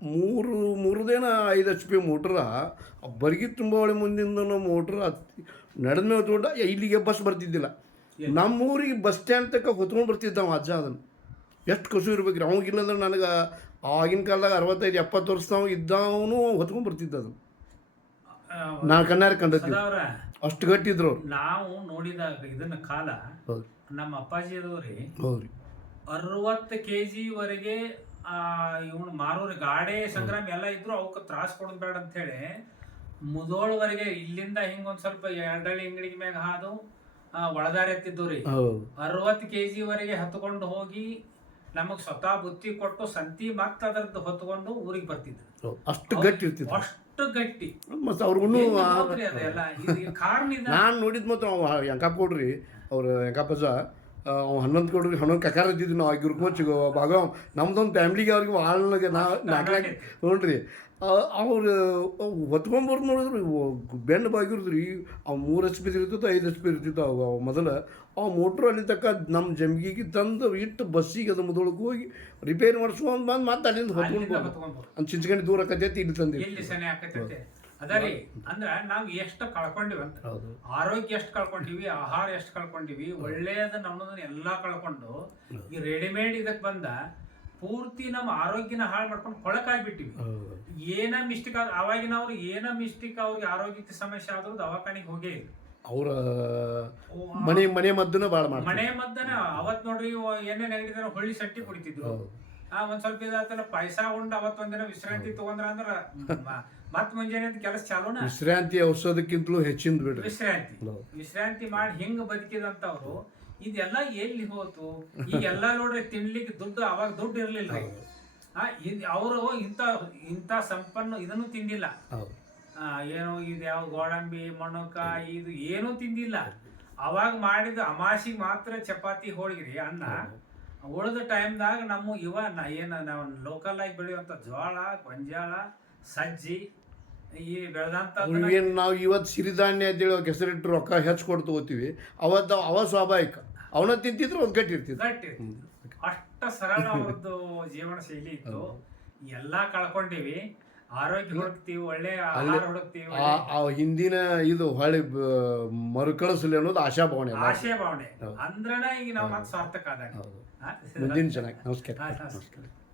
ಮೂರು ಮೂರದೇನ ಐದು ಎಚ್ ಪಿ ಮೋಟ್ರ ಬರ್ಗಿ ತುಂಬ ಒಳ್ಳೆ ಮುಂದಿಂದ ಮೋಟ್ರ್ ನಡೆದ ಮೇಲೆ ಹೊತ್ಕೊಂಡ ಇಲ್ಲಿಗೆ ಬಸ್ ಬರ್ತಿದ್ದಿಲ್ಲ. ನಮ್ಮೂರಿಗೆ ಬಸ್ ಸ್ಟ್ಯಾಂಡ್ ತಕ್ಕ ಹೊತ್ಕೊಂಡು ಬರ್ತಿದ್ದ ಅವ ಅಜ್ಜ ಅದನ್ನು ಎಷ್ಟು ಖುಷಿ ಇರ್ಬೇಕು ಅವಾಗಿಲ್ಲ ಅಂದ್ರೆ ನನಗೆ ಆಗಿನ ಕಾಲದಾಗ ಅರವತ್ತೈದು ಎಪ್ಪತ್ತು ವರ್ಷದವ್ ಇದ್ದವನು ಹೊತ್ಕೊಂಡು ಬರ್ತಿದ್ದ ಅದು ನಾನು ಕಣ್ಣಾರ ಕಂಡತ್ತಿ ಸದಾವ್ರ, ಅಷ್ಟು ಗಟ್ಟಿದ್ರು ನಾವು ನೋಡಿದ ಇದನ್ನ ಕಾಲ ನಮ್ಮ ಅಪ್ಪಾಜಿ ಅದವ್ರಿ. ರೀ ಅರವತ್ತು ಕೆ ವರೆಗೆ ಆ ಇವನು ಮಾರೋರು ಗಾಡೆ ಸಂಗ್ರಾಮ ಎಲ್ಲ ಇದ್ರು ಅವಕ್ಕೆ ತ್ರಾಸ ಕೊಡೋದು ಬೇಡ ಅಂತ ಹೇಳಿ ಮುದೋಳವರೆಗೆ ಇಲ್ಲಿಂದ ಹಿಂಗ್ ಒಂದ್ ಸ್ವಲ್ಪ ಎರಡಳ್ಳಿ ಅಂಗಡಿ ಮ್ಯಾಗ ಹಾದು ಆ, ಒಳದಾರಿ ಎತ್ತಿದ್ದು ರೀ ಅರವತ್ತು ಕೆ ವರೆಗೆ ಹತ್ಕೊಂಡು ಹೋಗಿ ನಮಗ್ ಸ್ವತಃ ಬುತ್ತಿ ಕೊಟ್ಟು ಸಂತಿ ಮತ್ತ ಅದರದ್ದು ಹೊತ್ಕೊಂಡು ಊರಿಗೆ ಬರ್ತಿದ್ರು. ಅಷ್ಟು ಗಟ್ಟಿ ಇರ್ತಿದ್ರು ಅಷ್ಟು ಗಟ್ಟಿ. ಮತ್ತೆ ಅವ್ರಿಗೂ ಅದೆಲ್ಲ. ಕಾರಣ ನಾನು ನೋಡಿದ್ ಮತ್ತೆ ಅವ ಯಂಕಪ್ಪ ಕೊಡ್ರಿ ಅವ್ರ ಯಂಕಪ್ಪಜ್ಜ ಅವ್ ಹನ್ನೊಂದು ಕೋಟಿ ಹನ್ನೊಂದು ಕಕಾರ ಇದ್ದಿದ್ವಿ ನಾವು ಮುಚ್ಚಿಗೆ ಭಾಗ ನಮ್ದೊಂದು ಫ್ಯಾಮ್ಲಿಗೆ ಅವ್ರಿಗೆ ಭಾಳ ನಾಲ್ಕು ನಾಲ್ಕು ನೋಡ್ರಿ ಅವ್ರು ಹೊತ್ಕೊಂಬರ್ದು ನೋಡಿದ್ರು ಬೆನ್ನು ಬಾಗಿರ್ದ್ರಿ. ಅವು ಮೂರು ಎಚ್ ಪಿ ಇರ್ತಿತ್ತು ಐದು ಎಚ್ ಪಿ ಇರ್ತಿತ್ತು ಅವು ಅವು ಮೊದಲು. ಆ ಮೋಟ್ರು ಅಲ್ಲಿ ತಕ್ಕ ನಮ್ಮ ಜಮ್ಗಿಗೆ ತಂದು ಇಟ್ಟು ಬಸ್ಸಿಗೆ ಅದು ಮೊದಲಕ್ಕೆ ಹೋಗಿ ರಿಪೇರಿ ಮಾಡಿಸ್ಕೊಂಡು ಬಂದು ಮತ್ತೆ ಅಲ್ಲಿಂದ ಹೊತ್ಕೊಂಡು ಅಂತ. ಒಂದು ದೂರ ಕತೆ ಇಲ್ಲಿ ತಂದಿ ಅದರಿ ಅಂದ್ರ ನಾವು ಎಷ್ಟು ಕಳ್ಕೊಂಡಿವಿ ಅಂತ. ಆರೋಗ್ಯ ಎಷ್ಟು ಕಳ್ಕೊಂಡಿವಿ ಆಹಾರ ಎಷ್ಟು ಕಳ್ಕೊಂಡಿವಿ ಒಳ್ಳೆಯದ ನಮ್ಮದನ್ನ ಎಲ್ಲಾ ಕಳ್ಕೊಂಡು ಈ ರೆಡಿಮೇಡ್ ಇದಕ್ ಬಂದ ಪೂರ್ತಿ ನಮ್ಮ ಆರೋಗ್ಯನ ಹಾಳು ಮಾಡ್ಕೊಂಡು ಕೊಳಕಾಗ್ಬಿಟ್ಟಿವಿ ಬಿಟ್ಟಿವಿ ಏನ ಮಿಸ್ಟೇಕ್ ಅವಾಗಿನ ಅವ್ರು ಏನ ಮಿಸ್ಟೇಕ್ ಅವ್ರಿಗೆ ಆರೋಗ್ಯಕ್ಕೆ ಸಮಸ್ಯೆ ಆದ್ರೂ ದವಾಖಾನಿಗೆ ಹೋಗೇ ಇಲ್ಲ. ಅವ್ರ ಮನೆ ಮನೆ ಮದ್ದನ್ನ ಭಾಳ ಮನೆ ಮದ್ದನ ಅವತ್ ನೋಡ್ರಿ ಏನೇನ ನೆಗಡಿದಾರ ಹೊಳ್ಳಿ ಸಟ್ಟಿ ಕುಡಿತಿದ್ರು. ಆ ಒಂದ್ ಸ್ವಲ್ಪ ಇದಾತಲ್ಲ ಪೈಸಾ ಉಂಡ್ ಅವತ್ ಒಂದಿನ ವಿಶ್ರಾಂತಿ ತಗೊಂಡ್ರ ಅಂದ್ರ ಮತ್ ಮುಂಜಾನೆ ಕೆಲಸ ಚಾಲೂನ? ವಿಶ್ರಾಂತಿ ಔಷಧಕ್ಕಿಂತಲೂ ಹೆಚ್ಚಿಂದ ಬಿಡ್ರಿ. ವಿಶ್ರಾಂತಿ. ವಿಶ್ರಾಂತಿ ಮಾಡಿ ಹಿಂಗ್ ಬದುಕಿದಂತವ್ರು ಇದೆಲ್ಲ ಎಲ್ಲಿ ಹೋತು? ಈಗ ಎಲ್ಲಾ ನೋಡ್ರಿ ತಿನ್ಲಿಕ್ಕೆ ದುಡ್ಡು ಅವಾಗ ದುಡ್ಡು ಇರ್ಲಿಲ್ಲ ಅವರು ಇಂತ ಇಂತ ಸಂಪನ್ನ ಇದನ್ನು ತಿಂದಿಲ್ಲ. ಏನು ಇದು ಯಾವ ಗೋಡಂಬಿ ಮಣ್ಣುಕ ಇದು ಏನೂ ತಿಂದಿಲ್ಲ. ಅವಾಗ ಮಾಡಿದ ಅಮಾಸಿಗೆ ಮಾತ್ರ ಚಪಾತಿ ಹೋಳಿಗಿರಿ ಅನ್ನ. ಉಳಿದ ಟೈಮ್ದಾಗ ನಮ್ಮ ಇವ ನಾ ಏನು ನಾವು ಲೋಕಲ್ ಆಗಿ ಬೆಳೆಯುವಂಥ ಜೋಳ ಗೊಂಜಾಳ ಸಜ್ಜಿ ಈ ಬೆಳೆದಂಥ ಏನು ನಾವು ಇವತ್ತು ಸಿರಿಧಾನ್ಯ ಅಂತೇಳಿ ಹೆಸರಿಟ್ಟು ರೊಕ್ಕ ಹೆಚ್ಚು ಕೊಟ್ಟು ತಗೋತೀವಿ ಅವತ್ತು ಅವ ಸ್ವಾಭಾವಿಕ. ಅವನ ತಿಂತಿದ್ರು ಒಂದು ಗಟ್ಟಿರ್ತಿದ್ರು. ಗಟ್ಟಿ ಅಷ್ಟ ಸರಳ ಅವ್ರದ್ದು ಜೀವನ ಶೈಲಿ ಇತ್ತು. ಎಲ್ಲ ಕಳ್ಕೊಂಡಿವಿ. ಆರೋಗ್ಯ ಹುಡುಕ್ತಿವಿ ಒಳ್ಳೆ ಆಹಾರ ಹುಡುಕ್ತಿವಿ ಆ ಹಿಂದಿನ ಇದು ಹೊಳೆ ಮರುಕಳಿಸಲಿ ಅನ್ನೋದು ಆಶಾ ಭಾವನೆ ಆಶಾ ಭಾವನೆ ಅಂದ್ರೆ ಈಗ ನಾವು ಮತ್ತೆ ಸಾರ್ಥಕ ಆದಾಗ? ಮುಂದಿನ ಚೆನ್ನಾಗಿ ನಮಸ್ಕಾರ. ನಮಸ್ಕಾರ